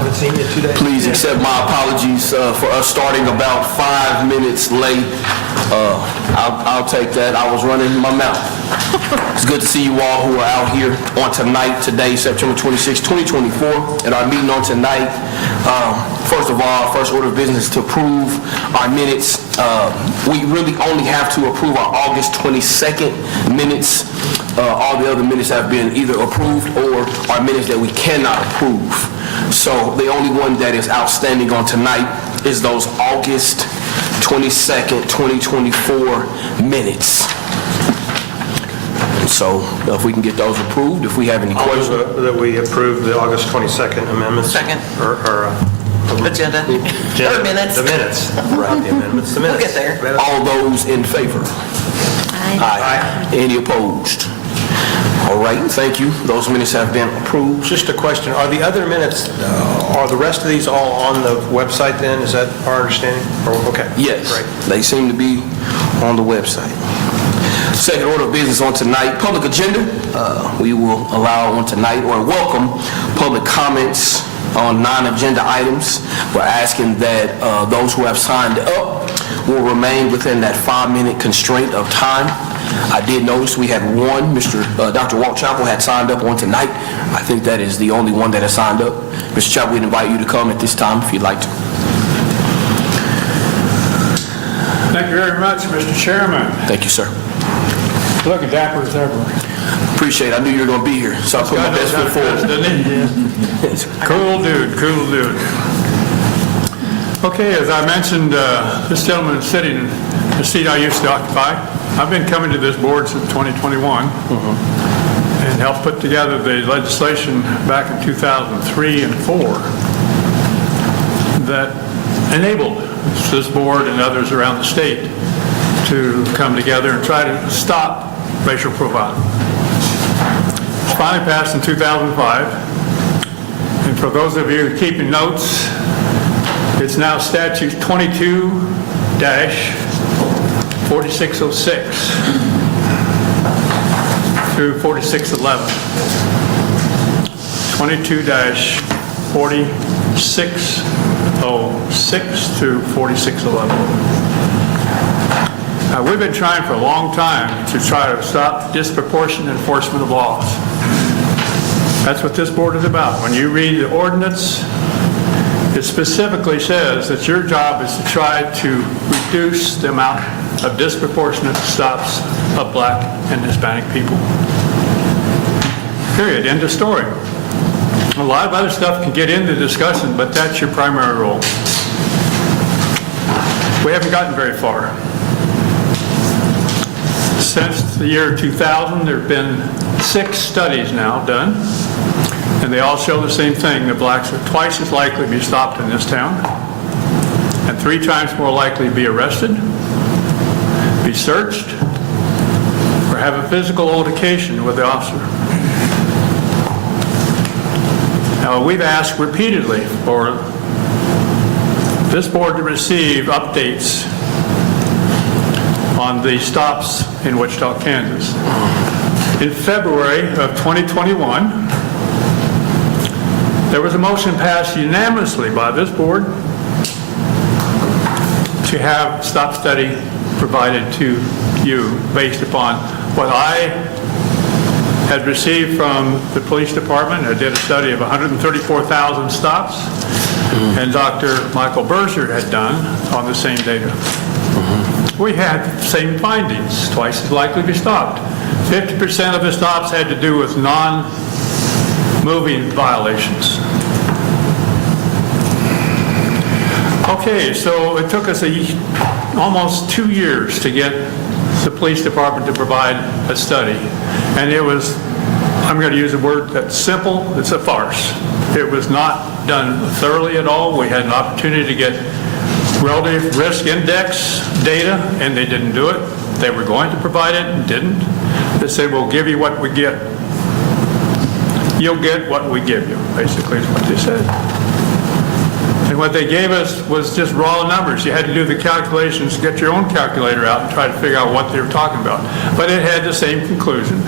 Haven't seen you 2 days. Please accept my apologies for us starting about 5 minutes late. I'll take that. I was running my mouth. It's good to see you all who are out here on tonight, today, September 26, 2024, at our meeting on tonight. First of all, our first order of business is to approve our minutes. We really only have to approve our August 22nd minutes. All the other minutes have been either approved or are minutes that we cannot approve. So the only one that is outstanding on tonight is those August 22nd, 2024 minutes. So if we can get those approved, if we have any questions. That we approve the August 22nd amendments. Second. Or Agenda. Or minutes. The minutes. Right, the amendments, the minutes. We'll get there. All those in favor? Aye. Any opposed? All right, thank you. Those minutes have been approved. Just a question, are the other minutes, are the rest of these all on the website then? Is that our understanding? Okay. Yes, Great. they seem to be on the website. Second order of business on tonight, public agenda. We will allow on tonight or welcome public comments on non-agenda items. We're asking that those who have signed up will remain within that 5-minute constraint of time. I did notice we had one, Dr. Walt Chappell had signed up on tonight. I think that is the only one that has signed up. Mr. Chappell, we'd invite you to come at this time if you'd like to. Thank you very much, Mr. Chairman. Thank you, sir. Looking dapper as ever. Appreciate it. I knew you were going to be here, so I put my best foot forward. Cool dude, cool dude. Okay, as I mentioned, this gentleman is sitting in the seat I used to occupy. I've been coming to this board since 2021 and helped put together the legislation back in 2003 and 4 that enabled this board and others around the state to come together and try to stop racial profiling. It was finally passed in 2005, and for those of you keeping notes, it's now statute 22-4606 through 4611. 22-4606 through 4611. We've been trying for a long time to try to stop disproportionate enforcement of laws. That's what this board is about. When you read the ordinance, it specifically says that your job is to try to reduce the amount of disproportionate stops of Black and Hispanic people. Period. End of story. A lot of other stuff can get into discussion, but that's your primary role. We haven't gotten very far. Since the year 2000, there have been 6 studies now done, and they all show the same thing, that Blacks are twice as likely to be stopped in this town, and 3 times more likely to be arrested, be searched, or have a physical altercation with the officer. Now, we've asked repeatedly for this board to receive updates on the stops in Wichita, Kansas. In February of 2021, there was a motion passed unanimously by this board to have stop study provided to you based upon what I had received from the police department. I did a study of 134,000 stops, and Dr. Michael Berger had done on the same data. We had the same findings, twice as likely to be stopped. 50% of the stops had to do with non-moving violations. Okay, so it took us almost 2 years to get the police department to provide a study. And it was, I'm going to use a word that's simple, it's a farce. It was not done thoroughly at all. We had an opportunity to get relative risk index data, and they didn't do it. They were going to provide it and didn't. They said, we'll give you what we get. You'll get what we give you, basically is what they said. And what they gave us was just raw numbers. You had to do the calculations, get your own calculator out and try to figure out what they were talking about. But it had the same conclusion.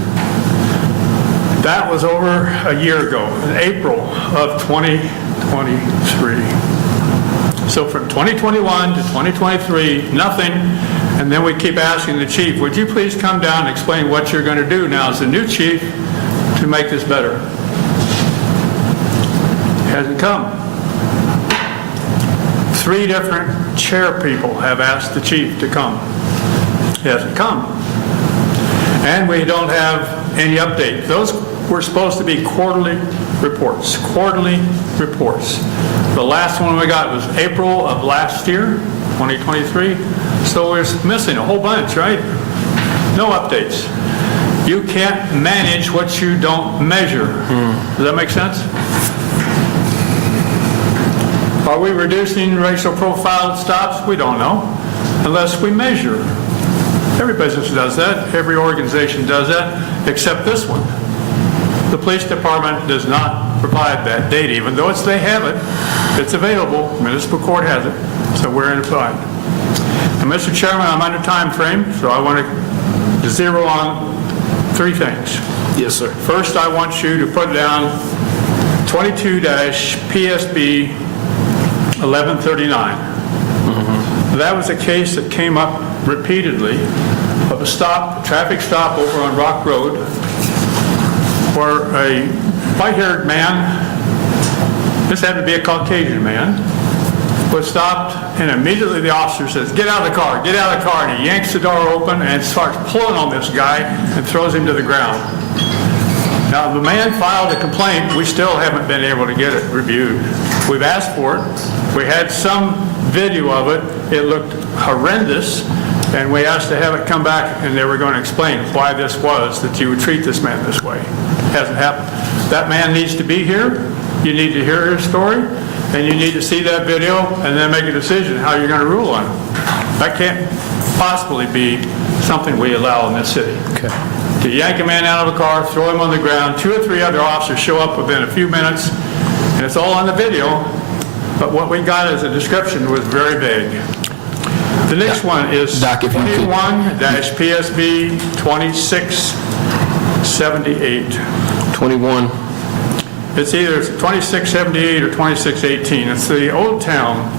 That was over a year ago, in April of 2022. 23. So from 2021 to 2023, nothing, and then we keep asking the chief, would you please come down and explain what you're going to do now as the new chief to make this better? Hasn't come. 3 different chair people have asked the chief to come. He hasn't come. And we don't have any update. Those were supposed to be quarterly reports. The last one we got was April of last year, 2023. So we're missing a whole bunch, right? No updates. You can't manage what you don't measure. Does that make sense? Are we reducing racial profile stops? We don't know, unless we measure. Every business does that. Every organization does that, except this one. The police department does not provide that data, even though they have it. It's available. Municipal court has it, so we're in a bind. And Mr. Chairman, I'm under time frame, so I want to zero on 3 things. Yes, sir. First, I want you to put down 22-PSB 1139. That was a case that came up repeatedly of a traffic stop over on Rock Road where a white-haired man, this happened to be a Caucasian man, was stopped, and immediately the officer says, get out of the car, get out of the car, and he yanks the door open and starts pulling on this guy and throws him to the ground. Now, the man filed a complaint. We still haven't been able to get it reviewed. We've asked for it. We had some video of it. It looked horrendous, and we asked to have it come back, and they were going to explain why this was, that you would treat this man this way. Hasn't happened. That man needs to be here. You need to hear his story, and you need to see that video and then make a decision how you're going to rule on it. That can't possibly be something we allow in this city. Okay. To yank a man out of a car, throw him on the ground, 2 or 3 other officers show up within a few minutes, and it's all on the video, but what we got as a description was very vague. The next one is Doc, if you could- 21-PSB 2678. 21. It's either 2678 or 2618. It's the Old Town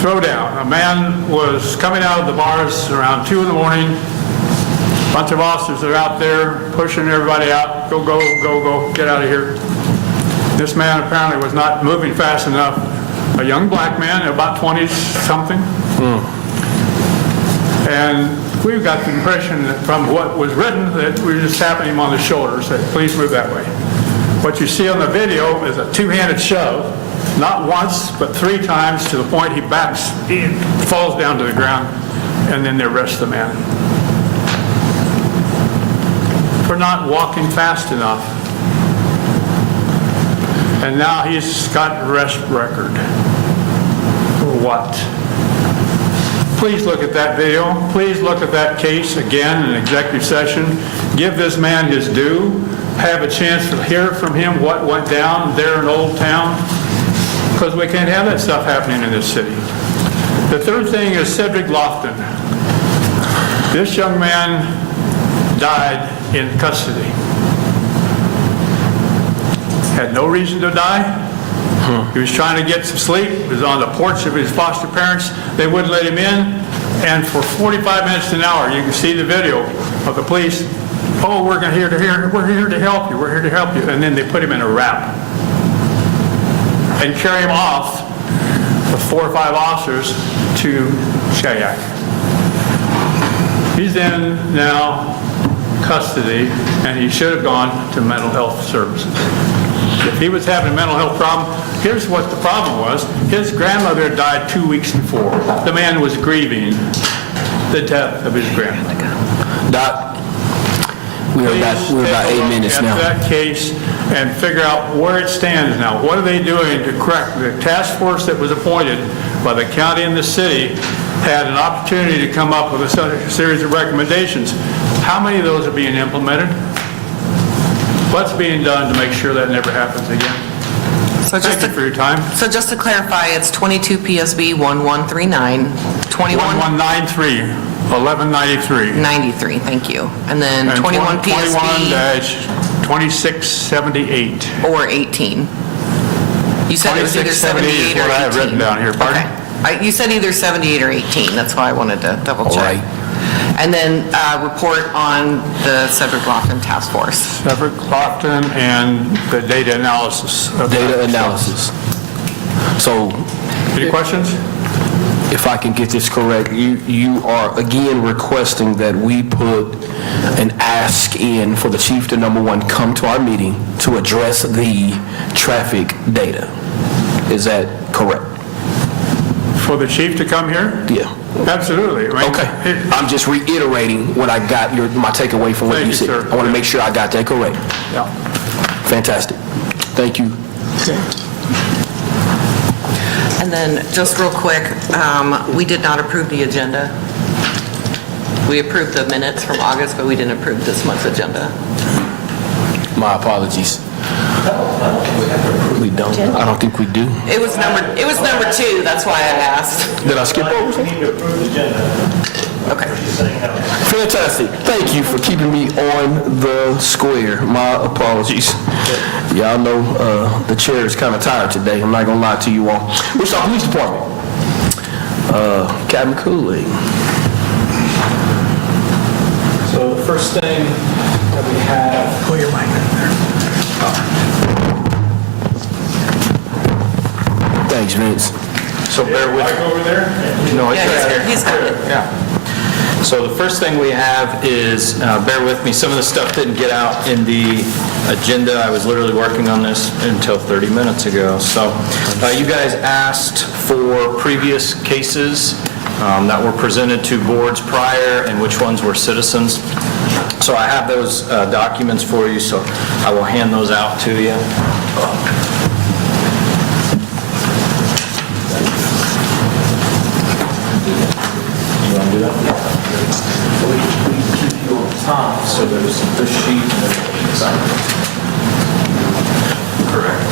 throwdown. A man was coming out of the bars around 2 in the morning. A bunch of officers are out there pushing everybody out. Go, go, go, go, get out of here. This man apparently was not moving fast enough. A young black man, about 20-something. And we've got the impression that from what was written that we were just tapping him on the shoulder, saying, please move that way. What you see on the video is a 2-handed shove, not once, but 3 times, to the point he falls down to the ground, and then they arrest the man for not walking fast enough. And now he's got an arrest record. For what? Please look at that video. Please look at that case again in executive session. Give this man his due. Have a chance to hear from him what went down there in Old Town, because we can't have that stuff happening in this city. The third thing is Cedric Lofton. This young man died in custody. Had no reason to die. He was trying to get some sleep. He was on the porch of his foster parents. They wouldn't let him in. And for 45 minutes to an hour, you can see the video of the police. Oh, we're here to help you. We're here to help you. And then they put him in a wrap and carry him off with 4 or 5 officers to Shayak. He's in now custody, and he should have gone to mental health services. If he was having a mental health problem, here's what the problem was. His grandmother died 2 weeks before. The man was grieving the death of his grandmother. Doc, we're about 8 minutes now. Take a look at that case and figure out where it stands now. What are they doing to correct? The task force that was appointed by the county and the city had an opportunity to come up with a series of recommendations. How many of those are being implemented? What's being done to make sure that never happens again? So Thank you for your time. So just to clarify, it's 22 PSB 1139, 1193, 1193. 93, thank you. And then And 21 PSB 21-2678. or 18. You said it was either 2678 is 78 or 18. what I have written down here. Pardon? Okay. You said either 78 or 18, that's why I wanted to double All check. right. And then report on the Cedric Lofton Task Force. Cedric Lofton and the data analysis. of Data that. analysis. So Any questions? if I can get this correct, you are again requesting that we put an ask in for the chief to, number one, come to our meeting to address the traffic data. Is that correct? For the chief to come here? Yeah. Absolutely. I mean, Okay. I'm just reiterating what I got, my takeaway from what Thank you you, said. sir. I want to make sure I got that correct. Yeah. Fantastic. Thank you. And then, just real quick, we did not approve the agenda. We approved the minutes from August, but we didn't approve this month's agenda. My apologies. We don't. I don't think we do. It was number 2, that's why I asked. Did I skip over something? need to approve the agenda. Okay. Fantastic. Thank you for keeping me on the square. My apologies. Y'all know the chair is kind of tired today. I'm not going to lie to you all. Wichita Police Department. Captain Cooley. So the first thing that we have... Pull your mic in there. Thanks, Vince. So bear with... over there? No, it's right Yeah, here. he's got it. Yeah. So the first thing we have is, bear with me, some of the stuff didn't get out in the agenda. I was literally working on this until 30 minutes ago. So you guys asked for previous cases that were presented to boards prior and which ones were citizens. So I have those documents for you, so I will hand those out to you. You want to do that? We keep you on top, so there's this sheet and then the side. Correct.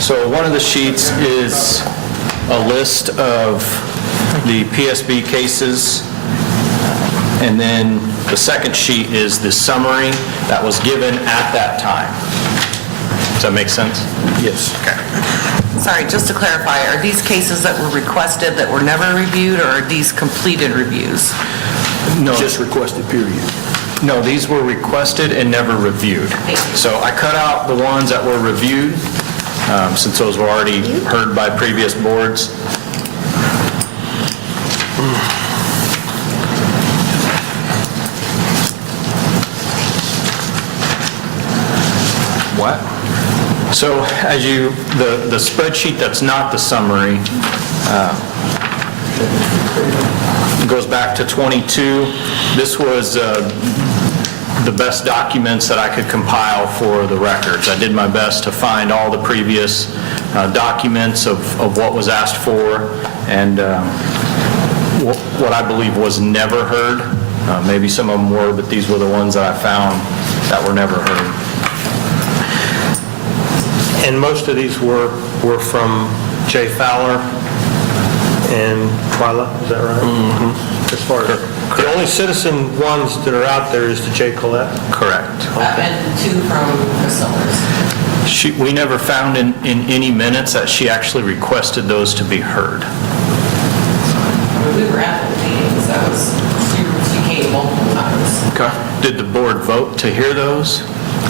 So one of the sheets is a list of the PSB cases, and then the second sheet is the summary that was given at that time. Does that make sense? Yes. Okay. Sorry, just to clarify, are these cases that were requested that were never reviewed, or are these completed reviews? No, Just requested, period. no, these were requested and never reviewed. So I cut out the ones that were reviewed, since those were already heard by previous boards. What? So as you, the spreadsheet that's not the summary goes back to 22. This was the best documents that I could compile for the records. I did my best to find all the previous documents of what was asked for and what I believe was never heard. Maybe some of them were, but these were the ones that I found that were never heard. And most of these were from Jay Fowler and Twyla, is that right? Mm-hmm. As far as, the only citizen ones that are out there is the Jay Collette? Correct. And 2 from Priscilla's. We never found in any minutes that she actually requested those to be heard. We were at the meetings, that was, she came multiple times. Okay. Did the board vote to hear those?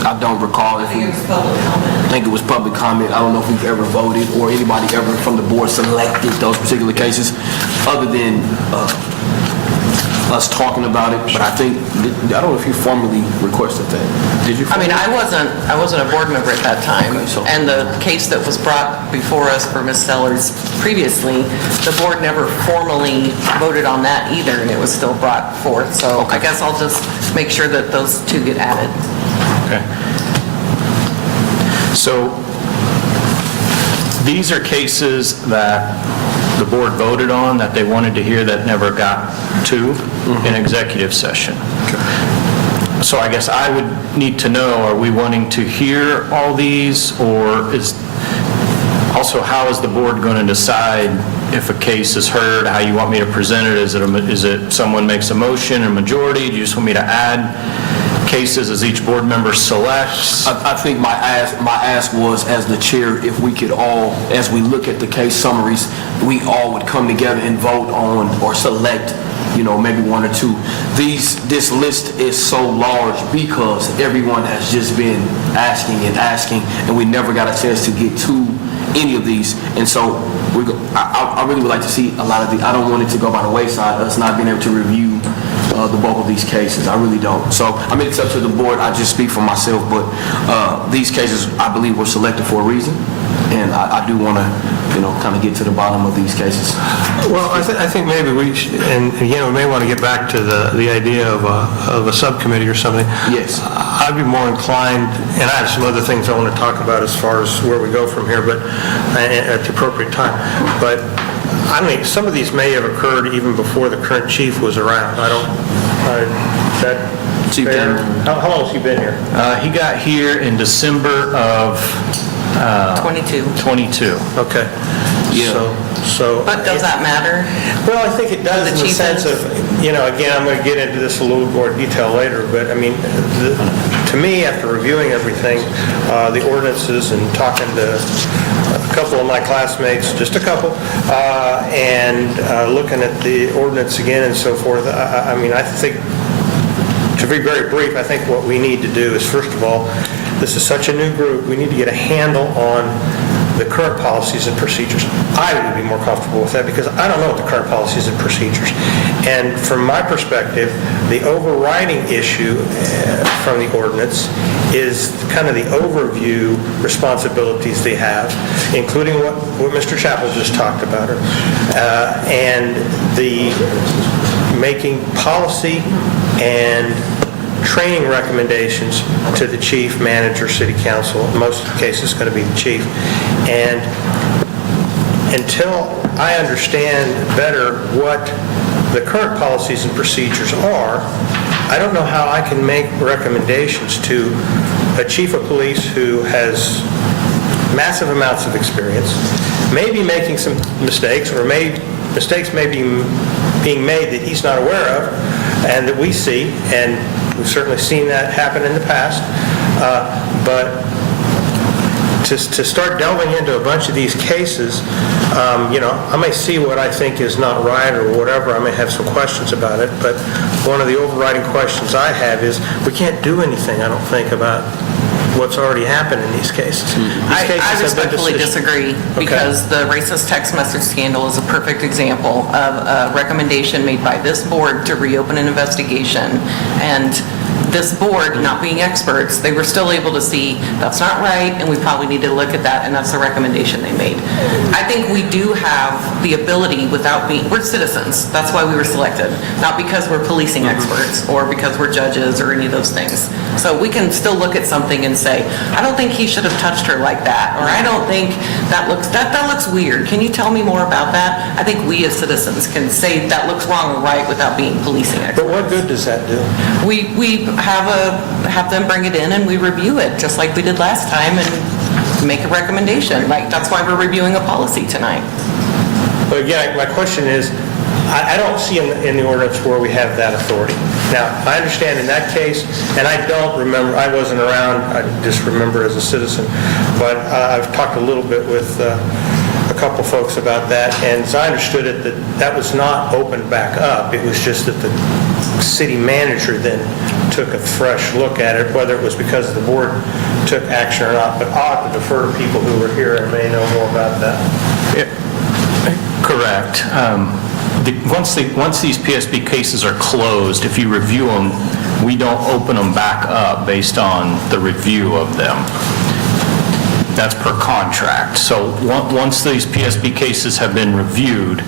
I don't recall I if think we... it was public comment. I think it was public comment. I don't know if we've ever voted or anybody ever from the board selected those particular cases, other than us talking about it. But I think, I don't know if you formally requested that. Did you? I mean, I wasn't a board member at that time, Okay, so- and the case that was brought before us for Ms. Sellers previously, the board never formally voted on that either, and it was still brought forth. So I guess I'll just make sure that those 2 get added. Okay. So these are cases that the board voted on, that they wanted to hear that never got to in executive session. So I guess I would need to know, are we wanting to hear all these, or also how is the board going to decide if a case is heard, how you want me to present it? Is it someone makes a motion, a majority? Do you just want me to add cases as each board member selects. I think my ask was, as the chair, if we could all, as we look at the case summaries, we all would come together and vote on or select, maybe one or two. This list is so large because everyone has just been asking, and we never got a chance to get to any of these. And so I really would like to see a lot of these. I don't want it to go by the wayside, us not being able to review the bulk of these cases. I really don't. So, it's up to the board. I just speak for myself, but these cases, I believe, were selected for a reason, and I do want to, kind of get to the bottom of these cases. Well, I think maybe we should, and again, we may want to get back to the idea of a subcommittee or something. Yes. I'd be more inclined, and I have some other things I want to talk about as far as where we go from here, but at the appropriate time. But I mean, some of these may have occurred even before the current chief was around. Is that Chief fair? Dan. How long has he been here? He got here in December of 22. 22. Okay. Yeah. So. But does that matter? Well, I think it does in the chief sense is- of, again, I'm going to get into this a little more detail later, but I mean, to me, after reviewing everything, the ordinances and talking to a couple of my classmates, just a couple, and looking at the ordinance again and so forth, I think, to be very brief, I think what we need to do is, first of all, this is such a new group, we need to get a handle on the current policies and procedures. I would be more comfortable with that because I don't know what the current policies and procedures. And from my perspective, the overriding issue from the ordinance is kind of the overview responsibilities they have, including what Mr. Chappell just talked about, and the making policy and training recommendations to the chief, manager, city council. In most cases, it's going to be the chief. And until I understand better what the current policies and procedures are, I don't know how I can make recommendations to a chief of police who has massive amounts of experience, maybe making some mistakes, or mistakes may be being made that he's not aware of and that we see, and we've certainly seen that happen in the past. But to start delving into a bunch of these cases, I may see what I think is not right or whatever. I may have some questions about it, but one of the overriding questions I have is we can't do anything, I don't think, about what's already happened in these cases. I respectfully disagree, because Okay. the racist text message scandal is a perfect example of a recommendation made by this board to reopen an investigation. And this board, not being experts, they were still able to see that's not right, and we probably need to look at that, and that's the recommendation they made. I think we do have the ability without being, we're citizens, that's why we were selected, not because we're policing experts or because we're judges or any of those things. So we can still look at something and say, I don't think he should have touched her like that, or I don't think that looks weird. Can you tell me more about that? I think we as citizens can say that looks wrong or right without being policing experts. But what good does that do? We have them bring it in and we review it, just like we did last time, and make a recommendation. Like, that's why we're reviewing a policy tonight. But again, my question is, I don't see in the ordinance where we have that authority. Now, I understand in that case, and I don't remember, I wasn't around, I just remember as a citizen, but I've talked a little bit with a couple folks about that, and as I understood it, that was not opened back up. It was just that the city manager then took a fresh look at it, whether it was because the board took action or not, but I'll have to defer to people who were here and may know more about that. Correct. Once these PSB cases are closed, if you review them, we don't open them back up based on the review of them. That's per contract. So once these PSB cases have been reviewed,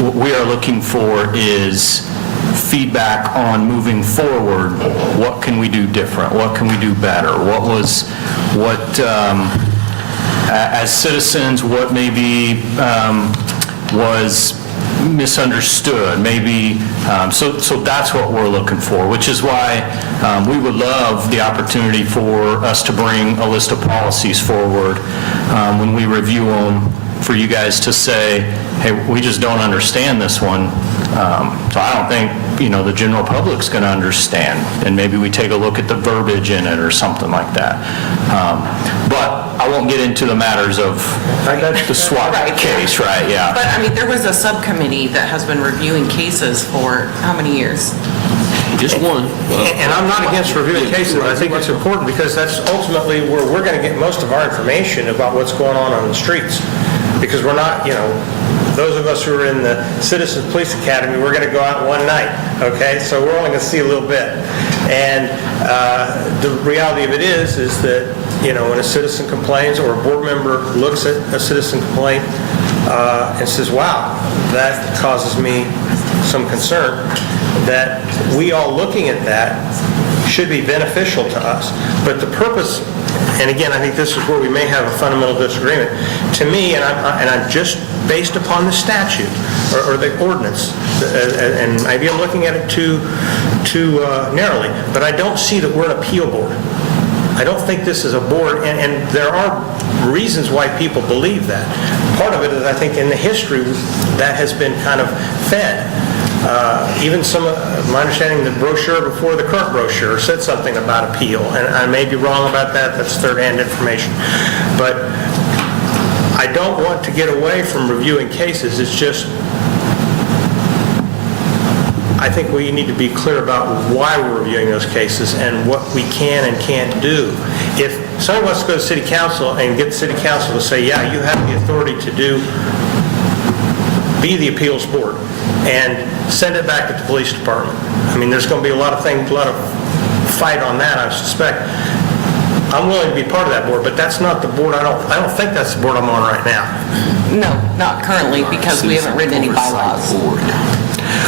what we are looking for is feedback on moving forward. What can we do different? What can we do better? As citizens, what maybe was misunderstood, maybe, so that's what we're looking for, which is why we would love the opportunity for us to bring a list of policies forward when we review them, for you guys to say, hey, we just don't understand this one. So I don't think the general public's going to understand, and maybe we take a look at the verbiage in it or something like that. But I won't get into the matters of the SWAT Right. case, right, yeah. But, I mean, there was a subcommittee that has been reviewing cases for how many years? Just one. And I'm not against reviewing cases, but I think it's important because that's ultimately where we're going to get most of our information about what's going on the streets. Because we're not, those of us who are in the Citizens Police Academy, we're going to go out one night, okay? So we're only going to see a little bit. And the reality of it is that, when a citizen complains or a board member looks at a citizen complaint and says, wow, that causes me some concern, that we all looking at that should be beneficial to us. But the purpose, and again, I think this is where we may have a fundamental disagreement. To me, and I'm just based upon the statute or the ordinance, and maybe I'm looking at it too narrowly, but I don't see that we're an appeal board. I don't think this is a board, and there are reasons why people believe that. Part of it is, I think, in the history that has been kind of fed. Even my understanding, the brochure before the current brochure said something about appeal, and I may be wrong about that, that's third-hand information. But I don't want to get away from reviewing cases, it's just, I think we need to be clear about why we're reviewing those cases and what we can and can't do. If someone wants to go to city council and get the city council to say, yeah, you have the authority to be the appeals board, and send it back to the police department. I mean, there's going to be a lot of fight on that, I suspect. I'm willing to be part of that board, but that's not the board. I don't think that's the board I'm on right now. No, not currently, because we haven't written any bylaws.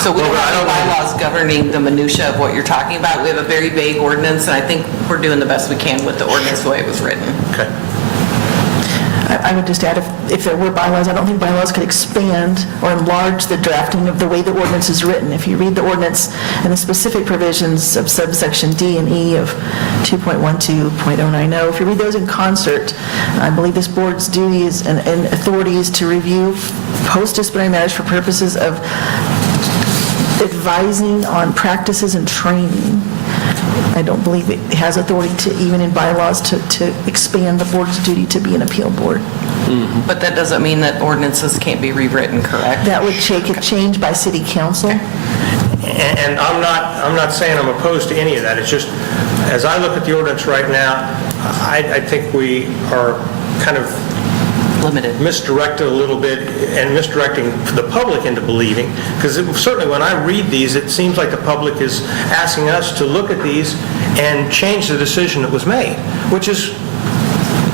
So we don't have any bylaws governing the minutia of what you're talking about. We have a very vague ordinance, and I think we're doing the best we can with the ordinance the way it was written. Okay. I would just add, if there were bylaws, I don't think bylaws could expand or enlarge the drafting of the way the ordinance is written. If you read the ordinance and the specific provisions of subsection D and E of 2.12.090, if you read those in concert, I believe this board's duties and authority is to review post-disciplinary matters for purposes of advising on practices and training. I don't believe it has authority to, even in bylaws, to expand the board's duty to be an appeal board. But that doesn't mean that ordinances can't be rewritten, correct? That would take a change by city council. And I'm not saying I'm opposed to any of that. It's just, as I look at the ordinance right now, I think we are kind of Limited. misdirected a little bit and misdirecting the public into believing, because certainly when I read these, it seems like the public is asking us to look at these and change the decision that was made, which is,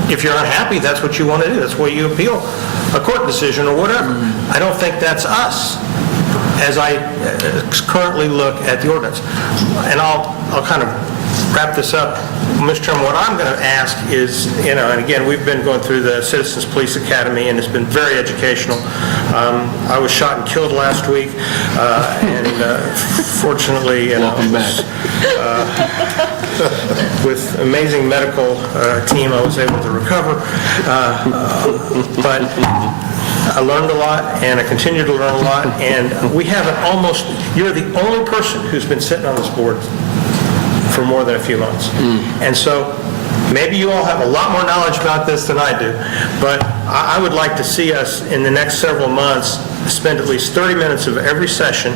if you're unhappy, that's what you want to do. That's why you appeal a court decision or whatever. I don't think that's us as I currently look at the ordinance. And I'll kind of wrap this up. Mr. Chairman, what I'm going to ask is, and again, we've been going through the Citizens Police Academy, and it's been very educational. I was shot and killed last week, and fortunately, with amazing medical team, I was able to recover. But I learned a lot, and I continue to learn a lot, and we have you're the only person who's been sitting on this board for more than a few months. And so maybe you all have a lot more knowledge about this than I do, but I would like to see us in the next several months spend at least 30 minutes of every session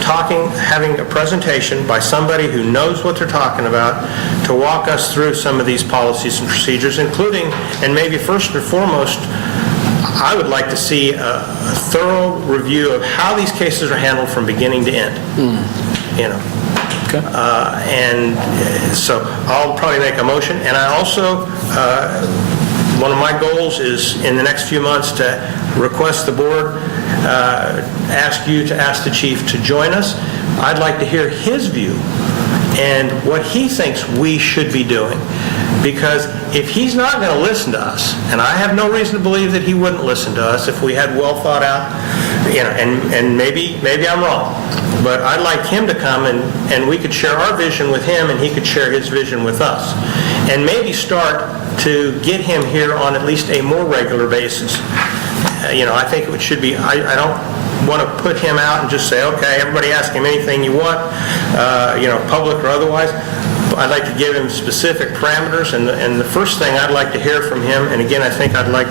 having a presentation by somebody who knows what they're talking about to walk us through some of these policies and procedures, including, and maybe first and foremost, I would like to see a thorough review of how these cases are handled from beginning to end. Okay. And so I'll probably make a motion. And I also, one of my goals is in the next few months to request the board, ask you to ask the chief to join us. I'd like to hear his view and what he thinks we should be doing. Because if he's not going to listen to us, and I have no reason to believe that he wouldn't listen to us if we had well thought out, and maybe I'm wrong, but I'd like him to come and we could share our vision with him and he could share his vision with us. And maybe start to get him here on at least a more regular basis. I think it should be, I don't want to put him out and just say, okay, everybody ask him anything you want, public or otherwise. I'd like to give him specific parameters, and the first thing I'd like to hear from him, and again, I think I'd like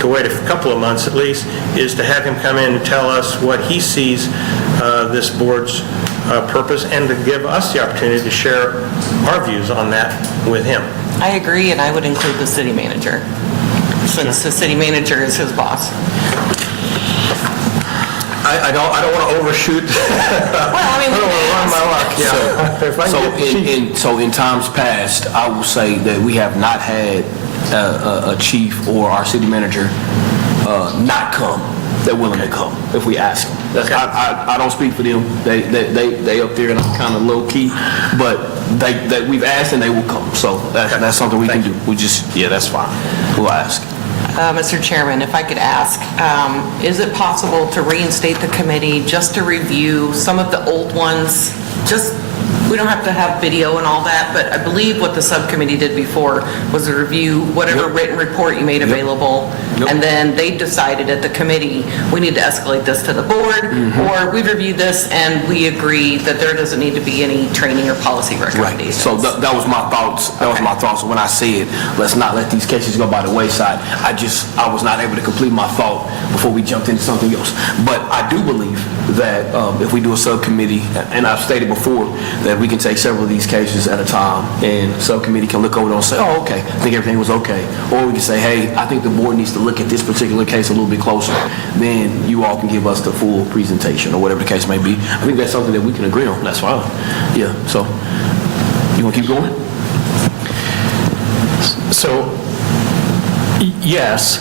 to wait a couple of months at least, is to have him come in and tell us what he sees this board's purpose, and to give us the opportunity to share our views on that with him. I agree, and I would include the city manager, since the city manager is his boss. I don't want to overshoot. Well, I mean, I don't want to run my luck, yeah. If I can get- So in times past, I will say that we have not had a chief or our city manager not come. They're willing to come if we ask them. I don't speak for them. They up there and I'm kind of low key, but we've asked and they will come. So that's something we can do. That's fine. We'll ask. Mr. Chairman, if I could ask, is it possible to reinstate the committee just to review some of the old ones? We don't have to have video and all that, but I believe what the subcommittee did before was to review whatever written report you made available, and then they decided at the committee, we need to escalate this to the board, or we reviewed this and we agree that there doesn't need to be any training or policy recommendations. So that was my thoughts. That was my thoughts when I said, let's not let these cases go by the wayside. I was not able to complete my thought before we jumped into something else. But I do believe that if we do a subcommittee, and I've stated before that we can take several of these cases at a time, and the subcommittee can look over them and say, oh, okay, I think everything was okay. Or we can say, hey, I think the board needs to look at this particular case a little bit closer. Then you all can give us the full presentation or whatever the case may be. I think that's something that we can agree on. That's fine. Yeah, so you want to keep going? So, yes,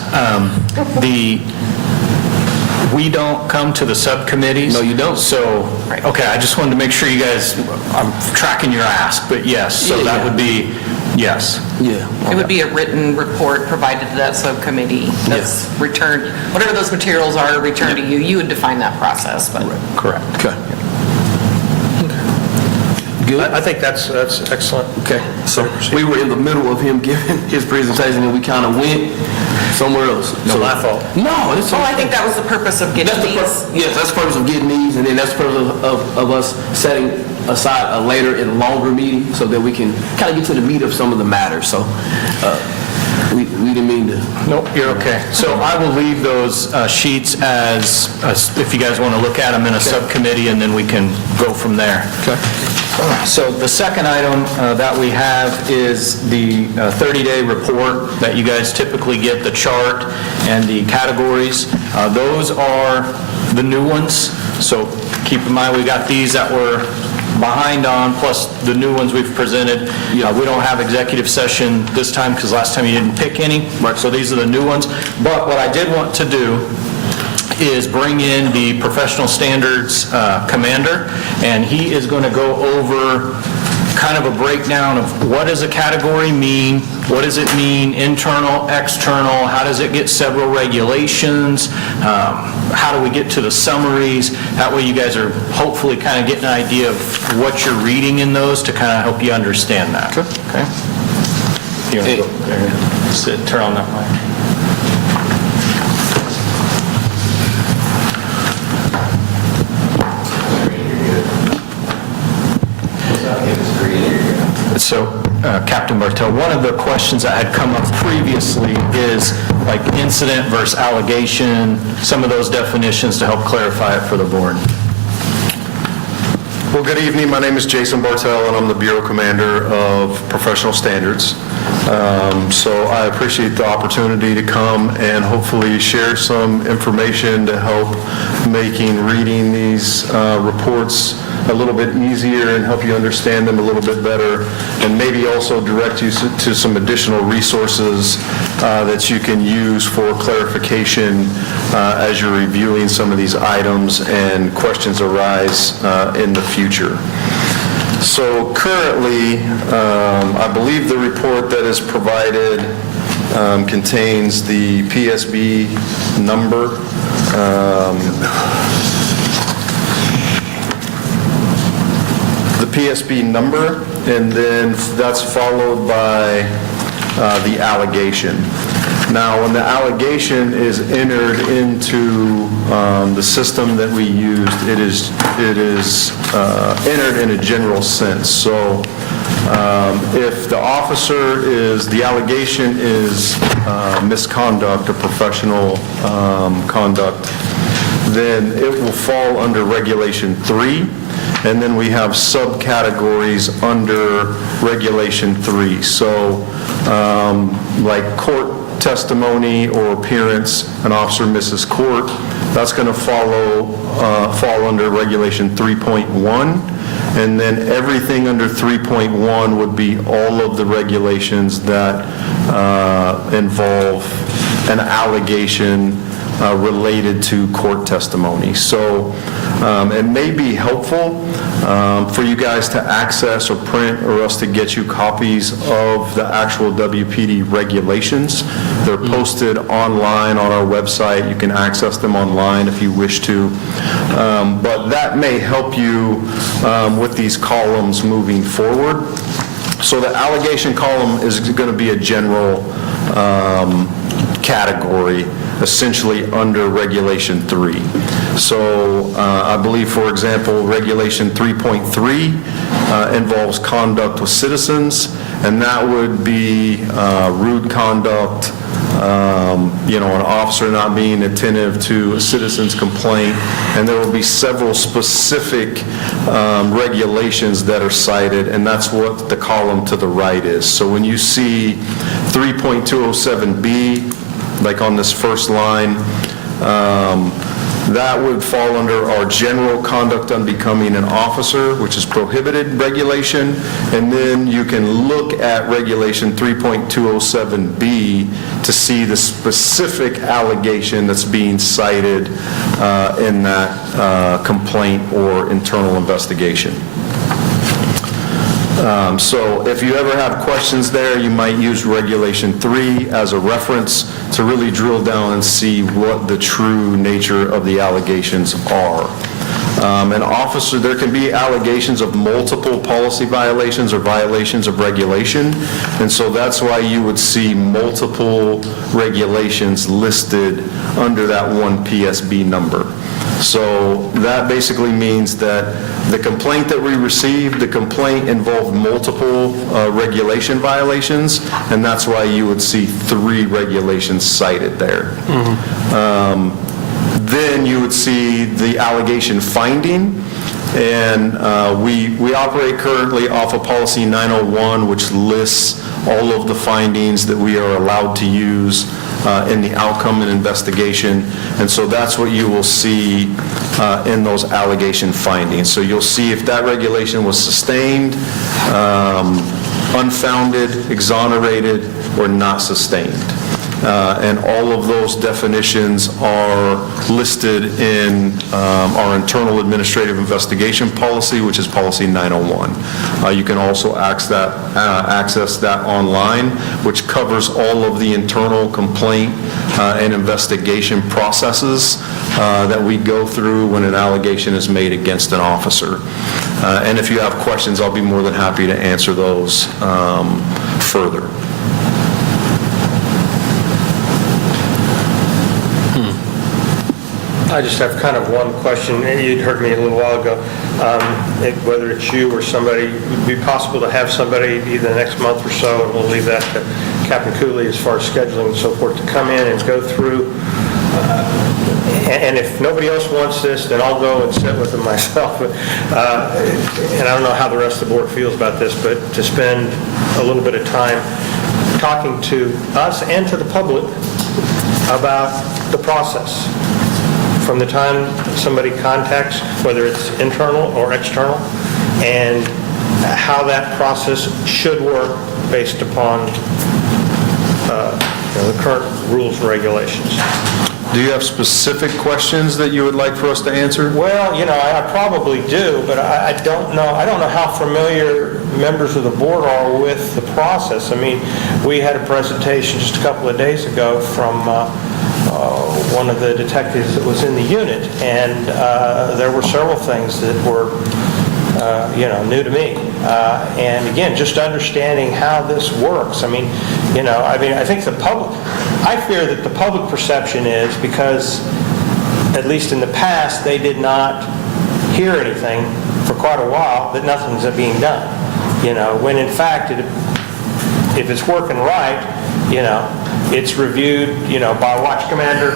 we don't come to the subcommittees. No, you don't. So, okay, I just wanted to make sure you guys, I'm tracking your ask, but yes, so that would be, yes. Yeah. It would be a written report provided to that subcommittee that's returned, whatever those materials are returned to you, you would define that process, but. Correct. Okay. Good. I think that's excellent. Okay, so we were in the middle of him giving his presentation and we kind of went somewhere else. No, my fault. No, it's Well, I think that was the purpose of getting these. Yes, that's the purpose of getting these, and then that's the purpose of us setting aside a later and longer meeting so that we can kind of get to the meat of some of the matters. So we didn't mean to. Nope, you're okay. So I will leave those sheets as, if you guys want to look at them in a subcommittee, and then we can go from there. Okay. So the second item that we have is the 30-day report that you guys typically get, the chart and the categories. Those are the new ones, so keep in mind we got these that were behind on, plus the new ones we've presented. We don't have executive session this time because last time you didn't pick any, so these are the new ones. But what I did want to do is bring in the professional standards commander, and he is going to go over kind of a breakdown of what does a category mean, what does it mean internal, external, how does it get several regulations, how do we get to the summaries. That way you guys are hopefully kind of getting an idea of what you're reading in those to kind of help you understand that. Okay? You want to go there, sit, turn on that mic. So, Captain Bartel, one of the questions that had come up previously is like incident versus allegation, some of those definitions to help clarify it for the board. Well, good evening. My name is Jason Bartel, and I'm the Bureau Commander of Professional Standards. So I appreciate the opportunity to come and hopefully share some information to help making reading these reports a little bit easier and help you understand them a little bit better, and maybe also direct you to some additional resources that you can use for clarification as you're reviewing some of these items and questions arise in the future. So currently, I believe the report that is provided contains the PSB number. The PSB number, and then that's followed by the allegation. Now, when the allegation is entered into the system that we used, it is entered in a general sense. So if the the allegation is misconduct or professional conduct, then it will fall under Regulation 3, and then we have subcategories under Regulation 3. So like court testimony or appearance, an officer misses court, that's going to fall under Regulation 3.1. And then everything under 3.1 would be all of the regulations that involve an allegation related to court testimony. So it may be helpful for you guys to access or print or us to get you copies of the actual WPD regulations. They're posted online on our website. You can access them online if you wish to. But that may help you with these columns moving forward. So the allegation column is going to be a general category, essentially under Regulation 3. So I believe, for example, Regulation 3.3 involves conduct with citizens, and that would be rude conduct, an officer not being attentive to a citizen's complaint, and there will be several specific regulations that are cited, and that's what the column to the right is. So when you see 3.207B, like on this first line, that would fall under our general conduct unbecoming an officer, which is prohibited regulation, and then you can look at Regulation 3.207B to see the specific allegation that's being cited in that complaint or internal investigation. So if you ever have questions there, you might use Regulation 3 as a reference to really drill down and see what the true nature of the allegations are. An officer, there can be allegations of multiple policy violations or violations of regulation, and so that's why you would see multiple regulations listed under that one PSB number. So that basically means that the complaint that we received, the complaint involved multiple regulation violations, and that's why you would see 3 regulations cited there. Then you would see the allegation finding, and we operate currently off of Policy 901, which lists all of the findings that we are allowed to use in the outcome and investigation, and so that's what you will see in those allegation findings. So you'll see if that regulation was sustained, unfounded, exonerated, or not sustained. And all of those definitions are listed in our internal administrative investigation policy, which is Policy 901. You can also access that online, which covers all of the internal complaint and investigation processes that we go through when an allegation is made against an officer. And if you have questions, I'll be more than happy to answer those further. I just have kind of one question. You'd heard me a little while ago. Whether it's you or somebody, would it be possible to have somebody either the next month or so, and we'll leave that to Captain Cooley as far as scheduling and so forth, to come in and go through. And if nobody else wants this, then I'll go and sit with them myself. And I don't know how the rest of the board feels about this, but to spend a little bit of time talking to us and to the public about the process. From the time somebody contacts, whether it's internal or external, and how that process should work based upon the current rules and regulations. Do you have specific questions that you would like for us to answer? Well, I probably do, but I don't know how familiar members of the board are with the process. I mean, we had a presentation just a couple of days ago from one of the detectives that was in the unit, and there were several things that were new to me. And again, just understanding how this works. I think I fear that the public perception is because, at least in the past, they did not hear anything for quite a while, that nothing's being done. When in fact, if it's working right, it's reviewed, by watch commander.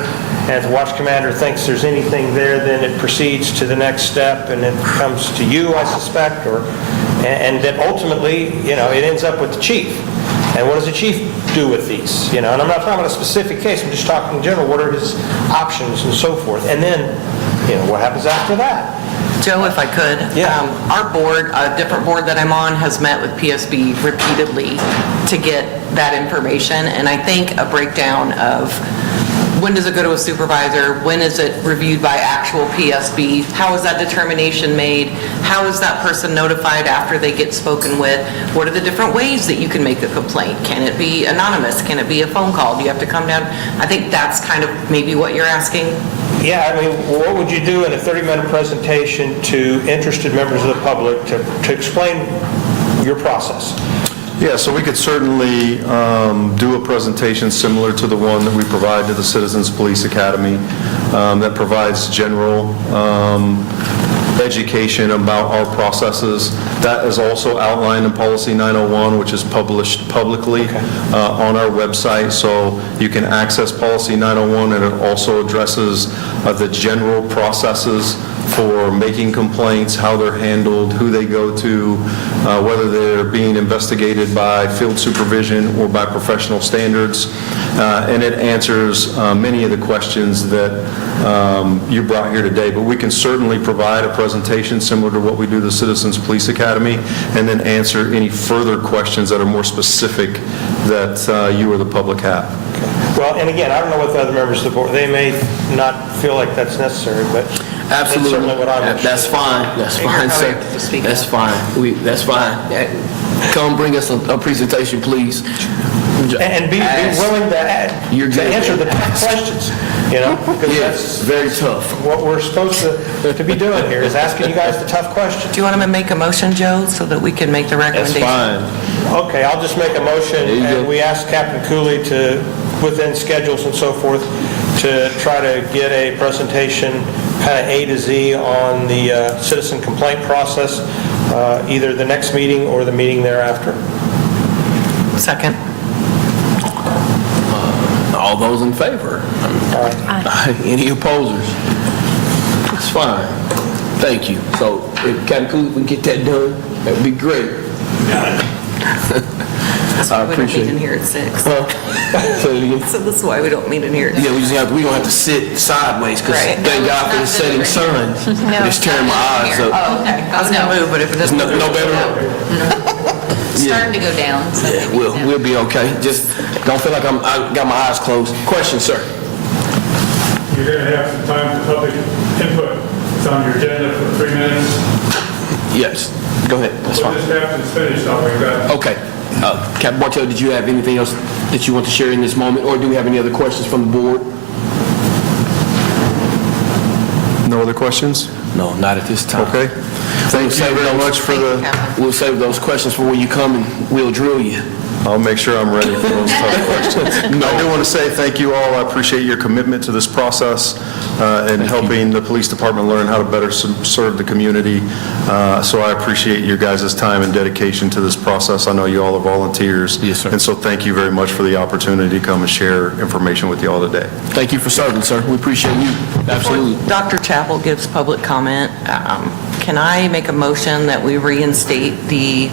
And if the watch commander thinks there's anything there, then it proceeds to the next step, and it comes to you, I suspect, and then ultimately, it ends up with the chief. And what does the chief do with these? And I'm not talking about a specific case, I'm just talking in general, what are his options and so forth. And then, what happens after that? Joe, if I could. Yeah. Our board, a different board that I'm on, has met with PSB repeatedly to get that information, and I think a breakdown of when does it go to a supervisor, when is it reviewed by actual PSB, how is that determination made, how is that person notified after they get spoken with, what are the different ways that you can make a complaint, can it be anonymous, can it be a phone call, do you have to come down? I think that's kind of maybe what you're asking. Yeah, what would you do in a 30-minute presentation to interested members of the public to explain your process? Yeah, so we could certainly do a presentation similar to the one that we provide to the Citizens Police Academy that provides general education about our processes. That is also outlined in Policy 901, which is published publicly on our website, so you can access Policy 901, and it also addresses the general processes for making complaints, how they're handled, who they go to, whether they're being investigated by field supervision or by professional standards. And it answers many of the questions that you brought here today. But we can certainly provide a presentation similar to what we do the Citizens Police Academy, and then answer any further questions that are more specific that you or the public have. Well, and again, I don't know what the other members of the board, they may not feel like that's necessary, but Absolutely. that's certainly what I would. That's fine. That's fine, sir. To speak That's up. fine. That's fine. Come bring us a presentation, please. And be willing to You're good. answer the tough questions, because Yes, that's very tough. what we're supposed to be doing here, is asking you guys the tough questions. Do you want to make a motion, Joe, so that we can make the recommendation? Okay, I'll just make a motion, you and go. we ask Captain Cooley to, within schedules and so forth, to try to get a presentation, kind of A to Z, on the citizen complaint process, either the next meeting or the meeting thereafter. Second. All those in favor? Any opposers? That's fine. Thank you. So, if Captain Cooley, if we get that done, that would be great. That's why we don't meet appreciate in it. here at 6. Say it again. So this is why we don't meet in here at 6. Yeah, we don't have to sit sideways, because Right. thank God for the setting sun. It's tearing my eyes up. Oh, okay. I was going to move, but if it doesn't. No better? Starting to go down, so Yeah, we'll be okay. Just don't feel like I got my eyes closed. Question, sir? You're going to have some time for public input. It's on your agenda for 3 minutes. Yes. Go ahead. That's We'll fine. just have to finish off. We've got Okay. Captain Bartell, did you have anything else that you want to share in this moment, or do we have any other questions from the board? No other questions? No, not at this time. Okay. Thank you very much for the, We'll save those questions for when you come, and we'll drill you. I'll make sure I'm ready for those tough questions. I do want to say thank you all. I appreciate your commitment to this process and helping the police department learn how to better serve the community. So I appreciate your guys' time and dedication to this process. I know you all are volunteers. Yes, sir. And so thank you very much for the opportunity to come and share information with you all today. Thank you for serving, sir. We appreciate you. Absolutely. Dr. Chappell gives public comment. Can I make a motion that we reinstate the